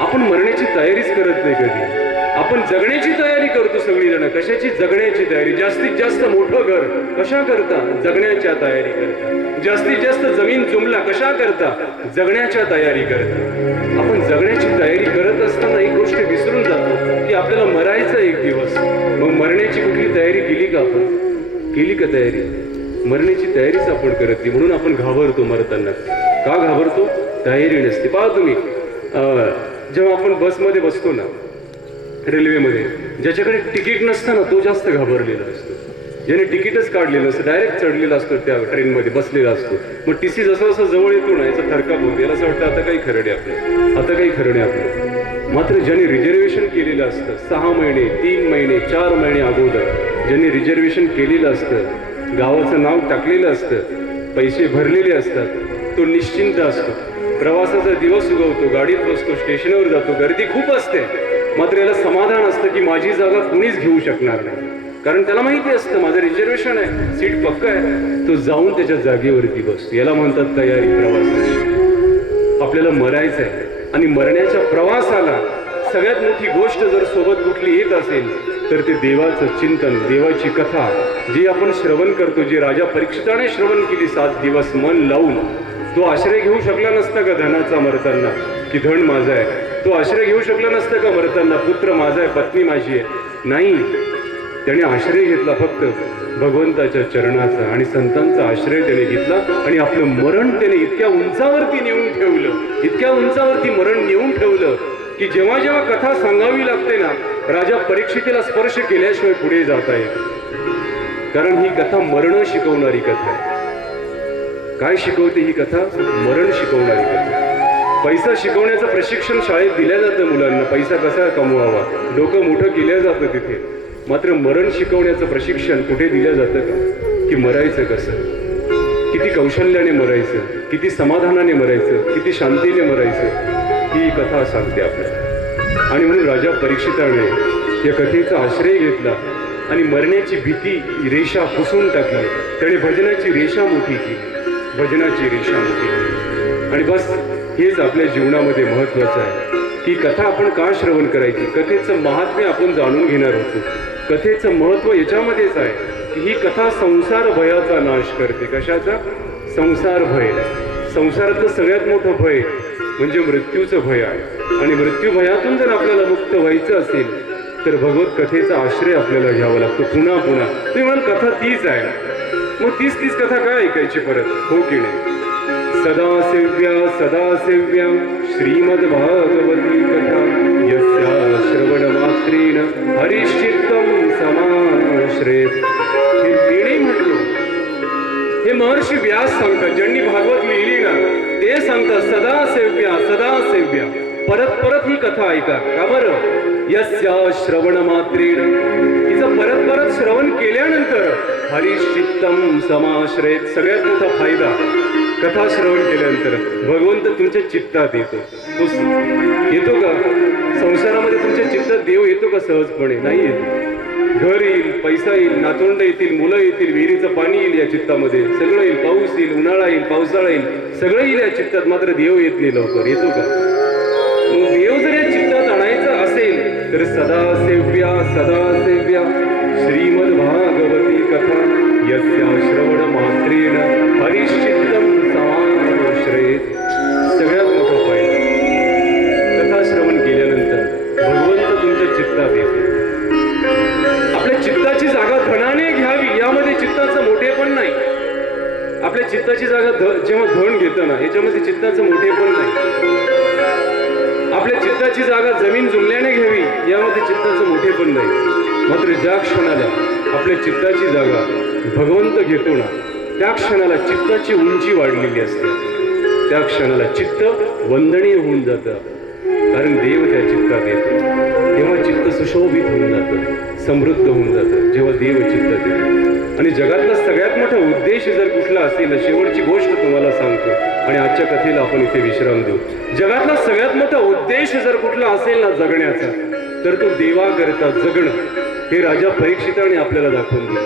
आपण मरण्याची तयारीच करत नाही कधी. आपण जगण्याची तयारी करतो सगळीजण. कशाची? जगण्याची तयारी. जास्तीत जास्त मोठं घर कशा करता? जगण्याच्या तयारी करता. जास्तीत जास्त जमीन जुमला कशा करता? जगण्याच्या तयारी करता. आपण जगण्याची तयारी करत असताना एक गोष्ट विसरून जातो की आपल्याला मरायचं एक दिवस. मग मरण्याची कुठली तयारी केली का आपण? केली का तयारी? मरण्याची तयारीच आपण करत नाही, म्हणून आपण घाबरतो मरताना. का घाबरतो? तयारी नसते. पहा तुम्ही, जेव्हा आपण बसमध्ये बसतो ना, रेल्वेमध्ये, ज्याच्याकडे तिकीट नसतं ना, तो जास्त घाबरलेला असतो. ज्याने तिकीटच काढलेलं असतं, डायरेक्ट चढलेला असतो त्या ट्रेनमध्ये, बसलेला असतो. मग टीसी जसं जसं जवळ येतो ना, याचा थरकाप होतो. याला असं वाटतं आता काही खरं नाही आपलं, आता काही खरं नाही आपलं. मात्र ज्याने रिझर्वेशन केलेलं असतं, 6 महिने, 3 महिने, 4 महिने अगोदर ज्यांनी रिझर्वेशन केलेलं असतं, गावाचं नाव टाकलेलं असतं, पैसे भरलेले असतात, तो निश्चिंत असतो. प्रवासाचा दिवस उगवतो, गाडीत बसतो, स्टेशनवर जातो, गर्दी खूप असते, मात्र याला समाधान असतं की माझी जागा कुणीच घेऊ शकणार नाही. कारण त्याला माहिती असतं माझं रिझर्वेशन आहे, सीट पक्का आहे. तो जाऊन त्याच्या जागेवरती बसतो. याला म्हणतात तयारी प्रवासाची. आपल्याला मरायचं आहे आणि मरण्याच्या प्रवासाला सगळ्यात मोठी गोष्ट जर सोबत कुठली येत असेल तर ते देवाचं चिंतन, देवाची कथा जी आपण श्रवण करतो, जी राजा परीक्षिताने श्रवण केली 7 दिवस मन लावून. तो आश्रय घेऊ शकला नसता का धनाचा मरताना, की धन माझं आहे? तो आश्रय घेऊ शकला नसता का मरताना, पुत्र माझा आहे, पत्नी माझी आहे? नाही, त्याने आश्रय घेतला फक्त भगवंताच्या चरणाचा आणि संतांचा आश्रय त्याने घेतला. आणि आपलं मरण त्याने इतक्या उंचावरती नेऊन ठेवलं, इतक्या उंचावरती मरण नेऊन ठेवलं की जेव्हा जेव्हा कथा सांगावी लागते ना, राजा परीक्षितीला स्पर्श केल्याशिवाय पुढे जाता येत. कारण ही कथा मरण शिकवणारी कथा आहे. काय शिकवते ही कथा? मरण शिकवणारी कथा. पैसा शिकवण्याचं प्रशिक्षण शाळेत दिल्या जातं मुलांना, पैसा कसा कमवावा, डोकं मोठं केलं जातं तिथे. मात्र मरण शिकवण्याचं प्रशिक्षण कुठे दिलं जातं का? की मरायचं कसं, किती कौशल्याने मरायचं, किती समाधानाने मरायचं, किती शांतीने मरायचं, ही कथा सांगते आपल्याला. आणि म्हणून राजा परीक्षिताने या कथेचा आश्रय घेतला आणि मरण्याची भीती रेषा पुसून टाकली. त्याने भजनाची रेषा मोठी केली, भजनाची रेषा मोठी केली. आणि बस हेच आपल्या जीवनामध्ये महत्वाचं आहे की कथा आपण का श्रवण करायची. कथेचं महात्म्य आपण जाणून घेणार होतो. कथेचं महत्व याच्यामध्येच आहे की ही कथा संसार भयाचा नाश करते. कशाचा? संसार भय. संसारातलं सगळ्यात मोठं भय म्हणजे मृत्यूचं भय आहे. आणि मृत्यू भयातून जर आपल्याला मुक्त व्हायचं असेल तर भगवत कथेचा आश्रय आपल्याला घ्यावा लागतो पुन्हा पुन्हा. तुम्ही म्हणाल कथा तीच आहे, मग तीच कथा काय ऐकायची परत? हो की नाही? सदासेव्या श्रीमद्भागवती कथा यस्या श्रवणमात्रेण हरिश्चित्तं समाश्रेत. हे तिने म्हटलो, हे महर्षी व्यास सांगतात, ज्यांनी भागवत लिहिली ना ते सांगतात सदासेव्या, परत ही कथा ऐका. का बरं? यस्या श्रवणमात्रेण, हिचं परत श्रवण केल्यानंतर हरिश्चित्तं समाश्रेत. सगळ्यात मोठा फायदा कथा श्रवण केल्यानंतर भगवंत तुमच्या चित्तात येतो. तो येतो का? संसारामध्ये तुमच्या चित्तात देव येतो का सहजपणे? नाही येत. घर येईल, पैसा येईल, नातवंड येतील, मुलं येतील, विहिरीचं पाणी येईल या चित्तामध्ये, सगळं येईल, पाऊस येईल, उन्हाळा येईल, पावसाळा येईल, सगळं येईल या चित्तात, मात्र देव येत नाही लवकर. येतो का? मग देव जर या चित्तात आणायचं असेल तर सदा सेव्या श्रीमद्भागवती कथा यस्या श्रवण मात्रेण हरिश्चित्तम समाश्रयेत. सगळ्यात मोठा फायदा कथा श्रवण केल्यानंतर भगवंत तुमच्या चित्तात येतो. आपल्या चित्ताची जागा धनाने घ्यावी यामध्ये चित्ताचं मोठेपण नाही. आपल्या चित्ताची जागा जेव्हा धन घेतं ना याच्यामध्ये चित्ताचं मोठेपण नाही. आपल्या चित्ताची जागा जमीन जुमल्याने घ्यावी यामध्ये चित्ताचं मोठेपण नाही. मात्र ज्या क्षणाला आपल्या चित्ताची जागा भगवंत घेतो ना त्या क्षणाला चित्ताची उंची वाढलेली असते. त्या क्षणाला चित्त वंदनीय होऊन जातं. कारण देव त्या चित्तात येतो तेव्हा चित्त सुशोभित होऊन जातं, समृद्ध होऊन जातं जेव्हा देव चित्तात येतो. आणि जगातला सगळ्यात मोठा उद्देश जर कुठला असेल, शेवटची गोष्ट तुम्हाला सांगतो आणि आजच्या कथेला आपण इथे विश्राम देऊ. जगातला सगळ्यात मोठा उद्देश जर कुठला असेल ना जगण्याचा तर तो देवाकरता जगणं हे राजा परीक्षिताने आपल्याला दाखवून दिलं.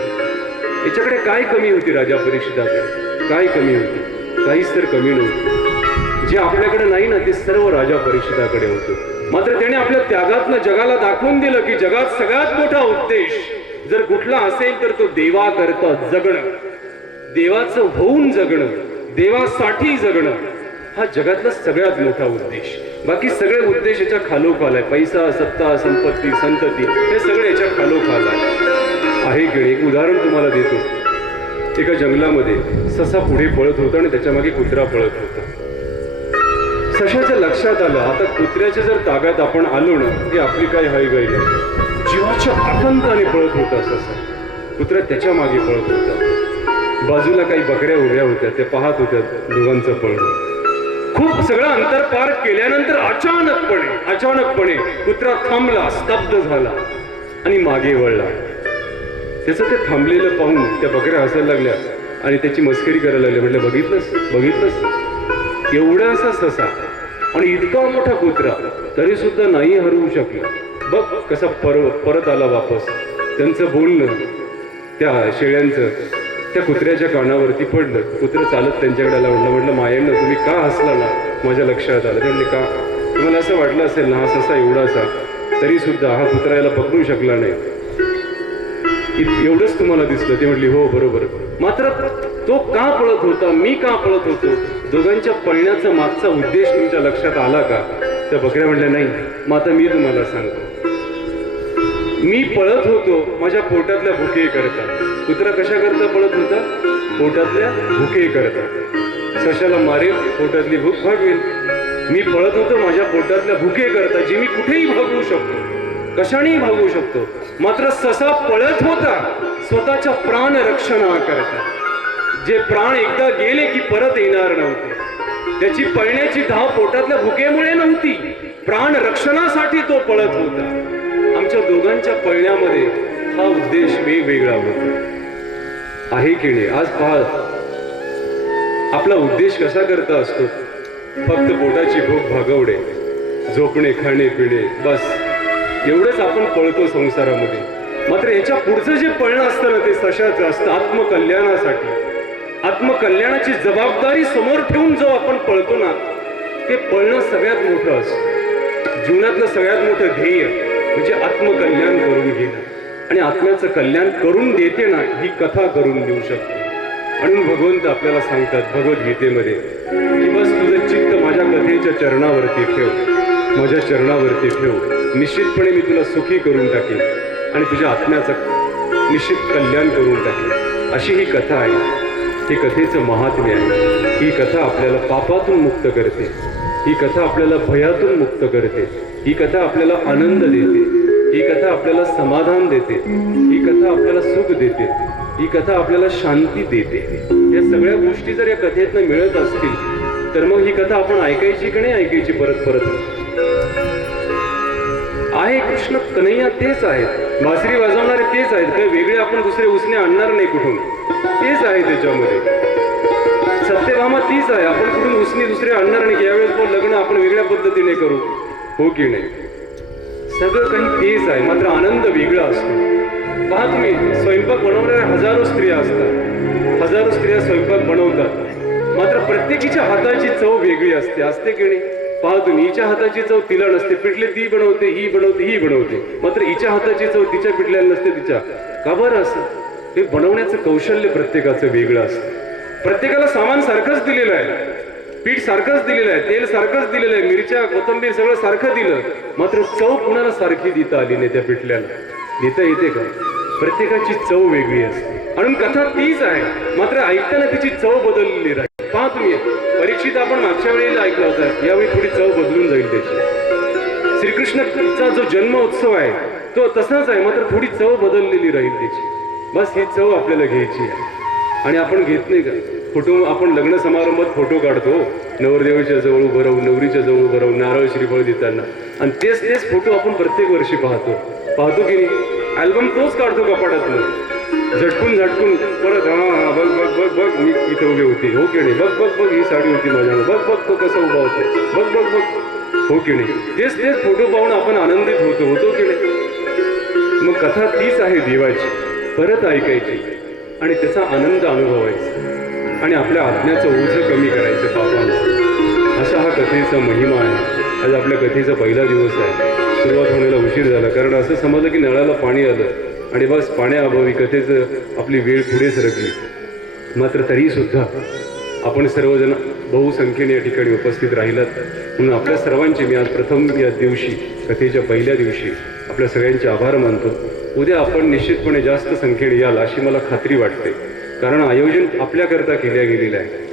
याच्याकडे काय कमी होती राजा परीक्षिताकडे? काय कमी होती? काहीच तर कमी नव्हती. जे आपल्याकडे नाही ना ते सर्व राजा परीक्षिताकडे होतं. मात्र त्याने आपल्या त्यागातनं जगाला दाखवून दिलं की जगात सगळ्यात मोठा उद्देश जर कुठला असेल तर तो देवाकरता जगणं, देवाचं होऊन जगणं, देवासाठी जगणं हा जगातला सगळ्यात मोठा उद्देश. बाकी सगळे उद्देश याच्या खालोखाल आहे. पैसा, सत्ता, संपत्ती, संतती हे सगळे याच्या खालोखाल आहे की. एक उदाहरण तुम्हाला देतो. एका जंगलामध्ये ससा पुढे पळत होता आणि त्याच्या मागे कुत्रा पळत होता. सशाच्या लक्षात आलं आता कुत्र्याच्या जर ताब्यात आपण आलो ना की आपली काय हयगय नाही. जीवाच्या आतंकाने पळत होता ससा. कुत्रा त्याच्या मागे पळत होता. बाजूला काही बकऱ्या उभ्या होत्या, त्या पाहत होत्या दोघांचं पळणं. खूप सगळं अंतर पार केल्यानंतर अचानकपणे कुत्रा थांबला, स्तब्ध झाला आणि मागे वळला. त्याचं ते थांबलेलं पाहून त्या बकऱ्या हसायला लागल्या आणि त्याची मस्करी करायला लागल्या. म्हटलं बघितलंस एवढा असा ससा आणि इतका मोठा कुत्रा तरी सुद्धा नाही हरवू शकला. बघ कसा परत आला वापस. त्यांचं बोलणं त्या शेळ्यांचं त्या कुत्र्याच्या कानावरती पडलं. कुत्रं चालत त्यांच्याकडे आला. म्हटलं मायांना तुम्ही का हसला ना? माझ्या लक्षात आलं. ते म्हणले का? तुम्हाला असं वाटलं असेल ना हा ससा एवढासा तरी सुद्धा हा कुत्रा याला पकडू शकला नाही, एवढंच तुम्हाला दिसलं? ते म्हटली हो बरोबर. मात्र तो का पळत होता, मी का पळत होतो, दोघांच्या पळण्याचा मागचा उद्देश तुमच्या लक्षात आला का? त्या बकऱ्या म्हणल्या नाही. मग आता मी तुम्हाला सांगतो. मी पळत होतो माझ्या पोटातल्या भुके करता. कुत्रा कशा करता पळत होता? पोटातल्या भुके करता. सशाला मारेल, पोटातली भूक भागवेल. मी पळत होतो माझ्या पोटातल्या भुके करता, जी मी कुठेही भागवू शकतो, कशानेही भागवू शकतो. मात्र ससा पळत होता स्वतःच्या प्राण रक्षणाकरता. जे प्राण एकदा गेले की परत येणार नव्हते. त्याची पळण्याची धाव पोटातल्या भुकेमुळे नव्हती, प्राण रक्षणासाठी तो पळत होता. आमच्या दोघांच्या पळण्यामध्ये हा उद्देश वेगवेगळा होता आहे की नाही? आज पहा आपला उद्देश कसा करता असतो? फक्त पोटाची भूक भागवणे, झोपणे, खाणे, पिणे, बस एवढंच आपण पळतो संसारामध्ये. मात्र याच्या पुढचं जे पळणं असतं ना ते सशाचं असतं आत्मकल्याणासाठी. आत्मकल्याणाची जबाबदारी समोर ठेवून जो आपण पळतो ना ते पळणं सगळ्यात मोठं असतं. जीवनातलं सगळ्यात मोठं ध्येय म्हणजे आत्मकल्याण करून घेणं. आणि आत्म्याचं कल्याण करून देते ना ही कथा करून देऊ शकते. म्हणून भगवंत आपल्याला सांगतात भगवद्गीतेमध्ये की बस तुझं चित्त माझ्या कथेच्या चरणावरती ठेव, माझ्या चरणावरती ठेव. निश्चितपणे मी तुला सुखी करून टाकेन आणि तुझ्या आत्म्याचं निश्चित कल्याण करून टाकेन. अशी ही कथा आहे. ही कथेचं महात्म्य आहे. ही कथा आपल्याला पापातून मुक्त करते. ही कथा आपल्याला भयातून मुक्त करते. ही कथा आपल्याला आनंद देते. ही कथा आपल्याला समाधान देते. ही कथा आपल्याला सुख देते. ही कथा आपल्याला शांती देते. या सगळ्या गोष्टी जर या कथेतनं मिळत असतील तर मग ही कथा आपण ऐकायची की नाही ऐकायची? परत आहे कृष्ण कन्हैया तेच आहेत, बासरी वाजवणारे तेच आहेत. काही वेगळे आपण दुसरे उसने आणणार नाही कुठून, तेच आहे त्याच्यामध्ये. सत्यभामा तीच आहे. आपण कुठून उसने दुसरे आणणार नाही की यावेळेस पण लग्न आपण वेगळ्या पद्धतीने करू, हो की नाही? सगळं काही तेच आहे, मात्र आनंद वेगळा असतो. पहा तुम्ही, स्वयंपाक बनवणाऱ्या हजारो स्त्रिया असतात. हजारो स्त्रिया स्वयंपाक बनवतात, मात्र प्रत्येकीच्या हाताची चव वेगळी असते की नाही? पहा तुम्ही, हिच्या हाताची चव तिला नसते, पिठले ती बनवते, ही बनवते, ही बनवते, मात्र हिच्या हाताची चव तिच्या पिठल्याला नसते तिच्या. का बरं असं? हे बनवण्याचं कौशल्य प्रत्येकाचं वेगळं असतं. प्रत्येकाला सामान सारखंच दिलेलं आहे, पीठ सारखंच दिलेलं आहे, तेल सारखंच दिलेलं आहे, मिरच्या कोथिंबीर सगळं सारखं दिलं, मात्र चव कुणाला सारखी देता आली नाही त्या पिठल्याला. देता येते का? प्रत्येकाची चव वेगळी असते. म्हणून कथा तीच आहे, मात्र ऐकताना तिची चव बदललेली राहील. पहा तुम्ही, परीक्षित आपण मागच्या वेळेला ऐकला होता, यावेळी थोडी चव बदलून जाईल त्याची. श्रीकृष्णाचा जो जन्म उत्सव आहे तो तसाच आहे, मात्र थोडी चव बदललेली राहील त्याची. बस ही चव आपल्याला घ्यायची आहे. आणि आपण घेत नाही का फोटो? आपण लग्न समारंभात फोटो काढतो, नवरदेवाच्या जवळ उभं राहून, नवरीच्या जवळ उभं राहून, नारळ श्रीफळ देताना, आणि तेच फोटो आपण प्रत्येक वर्षी पाहतो की नाही? अल्बम तोच काढतो कपाटातनं, झटकून परत, हा बघ बघ बघ बघ मी इथे उभी होती, हो की नाही? बघ बघ बघ ही साडी होती माझ्यावर, बघ तो कसा उभा होतो, बघ बघ बघ, हो की नाही? तेच फोटो पाहून आपण आनंदित होतो की नाही? मग कथा तीच आहे देवाची, परत ऐकायची आणि त्याचा आनंद अनुभवायचा आणि आपल्या आत्म्याचं ओझं कमी करायचं पापांचं. असा हा कथेचा महिमा आहे. आज आपल्या कथेचा पहिला दिवस आहे. सुरुवात होण्याला उशीर झाला, कारण असं समजलं की नळाला पाणी आलं आणि बस पाण्याअभावी कथेचं आपली वेळ पुढे सरकली. मात्र तरी सुद्धा आपण सर्वजण बहुसंख्येने या ठिकाणी उपस्थित राहिलात, म्हणून आपल्या सर्वांचे मी आज प्रथम या दिवशी, कथेच्या पहिल्या दिवशी आपल्या सगळ्यांचे आभार मानतो. उद्या आपण निश्चितपणे जास्त संख्येने याल अशी मला खात्री वाटते, कारण आयोजन आपल्याकरता केल्या गेलेलं आहे.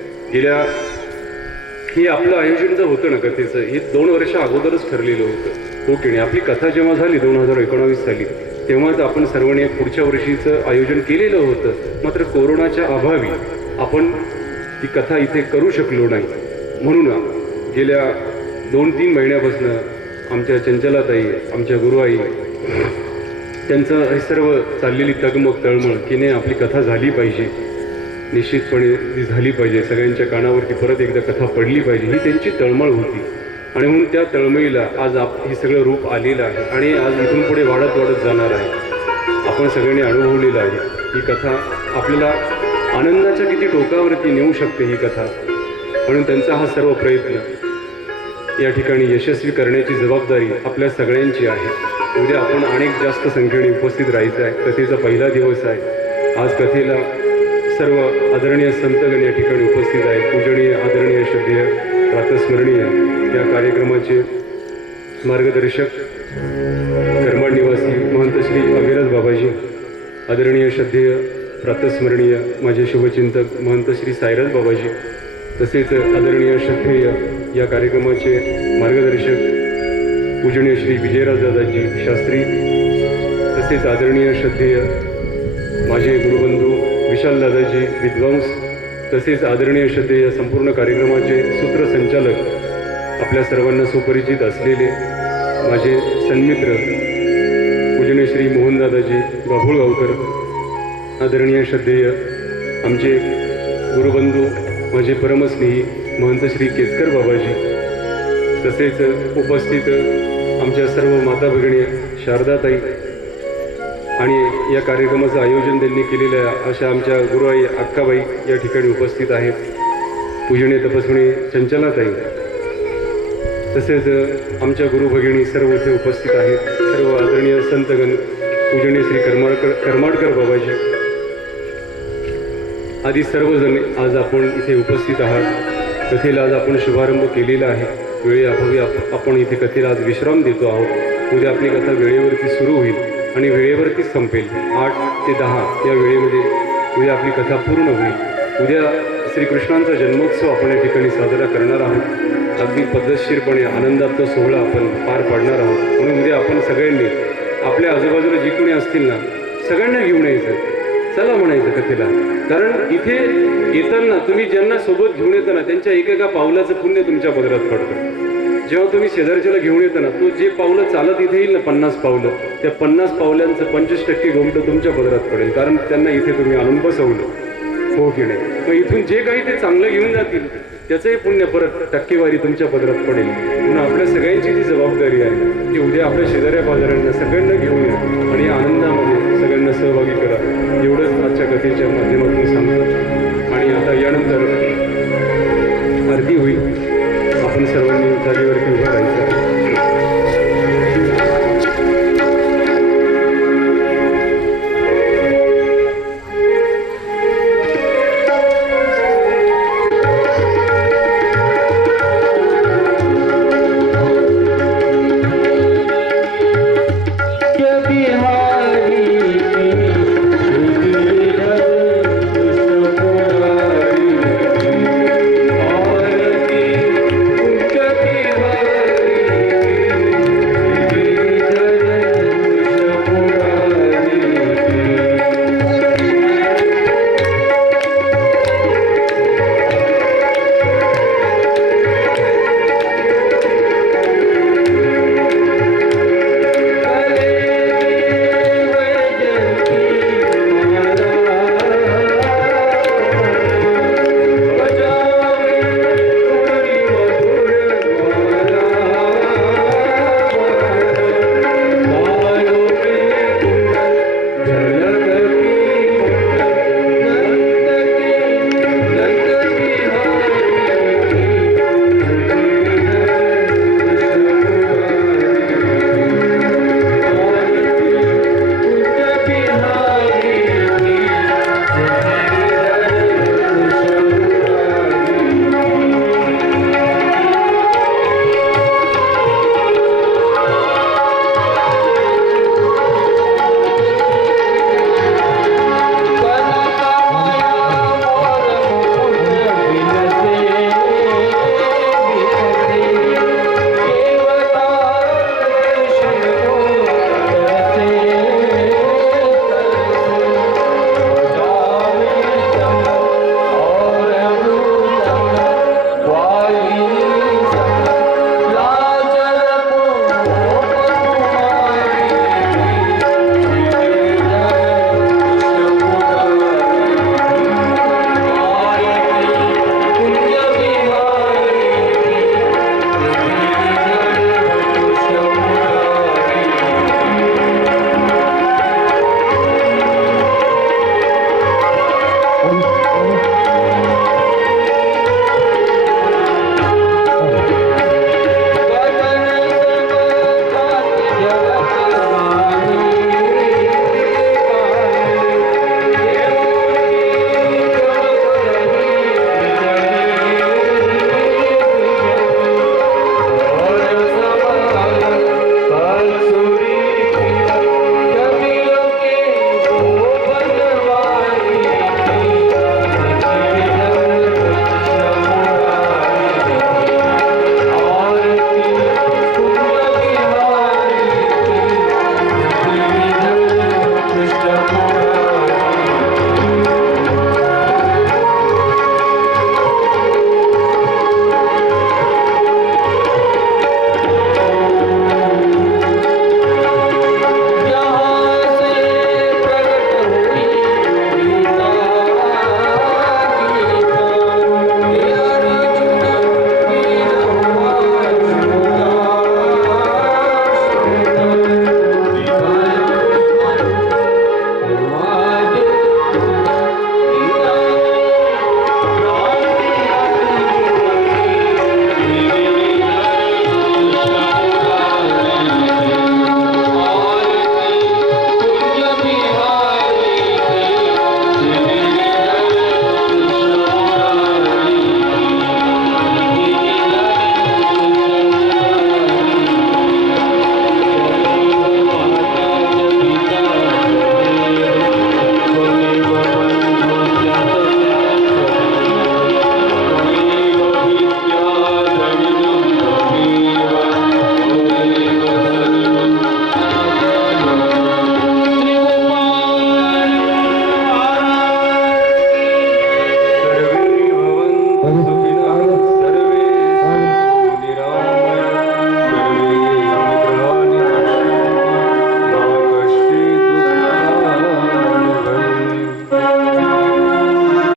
हे आपलं आयोजन जर होतं ना कथेचं, हे 2 वर्ष अगोदरच ठरलेलं होतं, हो की नाही? आपली कथा जेव्हा झाली 2019 साली, तेव्हाच आपण सर्वांनी पुढच्या वर्षीचं आयोजन केलेलं होतं. मात्र कोरोनाच्या अभावी आपण ती कथा इथे करू शकलो नाही. म्हणून गेल्या 2-3 महिन्यापासून आमच्या चंचलाताई, आमच्या गुरुआई, त्यांचं हे सर्व चाललेली तगमग तळमळ की नाही आपली कथा झाली पाहिजे, निश्चितपणे ती झाली पाहिजे, सगळ्यांच्या कानावरती परत एकदा कथा पडली पाहिजे, ही त्यांची तळमळ होती. आणि म्हणून त्या तळमळीला आज हे सगळं रूप आलेलं आहे आणि आज इथून पुढे वाढत जाणार आहे. आपण सगळ्यांनी अनुभवलेलं आहे. ही कथा आपल्याला आनंदाच्या किती टोकावरती नेऊ शकते ही कथा. म्हणून त्यांचा हा सर्व प्रयत्न या ठिकाणी यशस्वी करण्याची जबाबदारी आपल्या सगळ्यांची आहे. उद्या आपण अनेक जास्त संख्येने उपस्थित राहायचं आहे. कथेचा पहिला दिवस आहे. आज कथेला सर्व आदरणीय संतगण या ठिकाणी उपस्थित आहे. पूजनीय, आदरणीय, श्रद्धेय, प्रातस्मरणीय या कार्यक्रमाचे मार्गदर्शक करमाड निवासी महंत श्री अभिराज बाबाजी, आदरणीय, श्रद्धेय, प्रातस्मरणीय माझे शुभचिंतक महंत श्री साईराज बाबाजी, तसेच आदरणीय, श्रद्धेय या कार्यक्रमाचे मार्गदर्शक पूजनीय श्री विजयराज दादाजी शास्त्री, तसेच आदरणीय, श्रद्धेय माझे गुरुबंधू विशाल दादाजी विद्वांस, तसेच आदरणीय, श्रद्धेय संपूर्ण कार्यक्रमाचे सूत्रसंचालक आपल्या सर्वांना सुपरिचित असलेले माझे सन्मित्र पूजनीय श्री मोहन दादाजी बाभुळगावकर, आदरणीय, श्रद्धेय आमचे गुरुबंधू माझे परमस्नेही महंत श्री केतकर बाबाजी, तसेच उपस्थित आमच्या सर्व माता भगिनी शारदाताई आणि या कार्यक्रमाचं आयोजन त्यांनी केलेल्या अशा आमच्या गुरुआई अक्काबाई या ठिकाणी उपस्थित आहेत. पूजनीय तपस्विनी चंचलाताई, तसेच आमच्या गुरु भगिनी सर्व इथे उपस्थित आहेत. सर्व आदरणीय संतगण, पूजनीय श्री करमाडकर बाबाजी आदी सर्वजण आज आपण इथे उपस्थित आहात. कथेला आज आपण शुभारंभ केलेला आहे. वेळेअभावी आपण इथे कथेला आज विश्राम देतो आहोत. उद्या आपली कथा वेळेवरती सुरू होईल आणि वेळेवरतीच संपेल. 8 ते 10 या वेळेमध्ये उद्या आपली कथा पूर्ण होईल. उद्या श्रीकृष्णांचा जन्मोत्सव आपण या ठिकाणी साजरा करणार आहोत. अगदी पद्धतशीरपणे आनंदात तो सोहळा आपण पार पाडणार आहोत. म्हणून उद्या आपण सगळ्यांनी आपल्या आजूबाजूला जी कोणी असतील ना, सगळ्यांना घेऊन यायचं, चला म्हणायचं कथेला. कारण इथे येताना तुम्ही ज्यांना सोबत घेऊन येताना त्यांच्या एकेका पावलाचं पुण्य तुमच्या पदरात पडतं. जेव्हा तुम्ही शेजारच्याला घेऊन येताना तो जे पावलं चालत इथे येईल ना, 50 पावलं, त्या 50 पावलांचं 25% गोमटं तुमच्या पदरात पडेल, कारण त्यांना इथे तुम्ही आणून बसवलं, हो की नाही? मग इथून जे काही ते चांगलं घेऊन जातील त्याचंही पुण्य परत टक्केवारी तुमच्या पदरात पडेल. म्हणून आपल्या सगळ्यांची जी जबाबदारी आहे की उद्या आपल्या शेजाऱ्या पाजाऱ्यांना सगळ्यांना घेऊन या आणि आनंदामध्ये सगळ्यांना सहभागी करा. एवढंच आजच्या कथेच्या माध्यमातून सांगतो. आणि आता यानंतर आरती होईल. आपण सर्वांनी जागेवर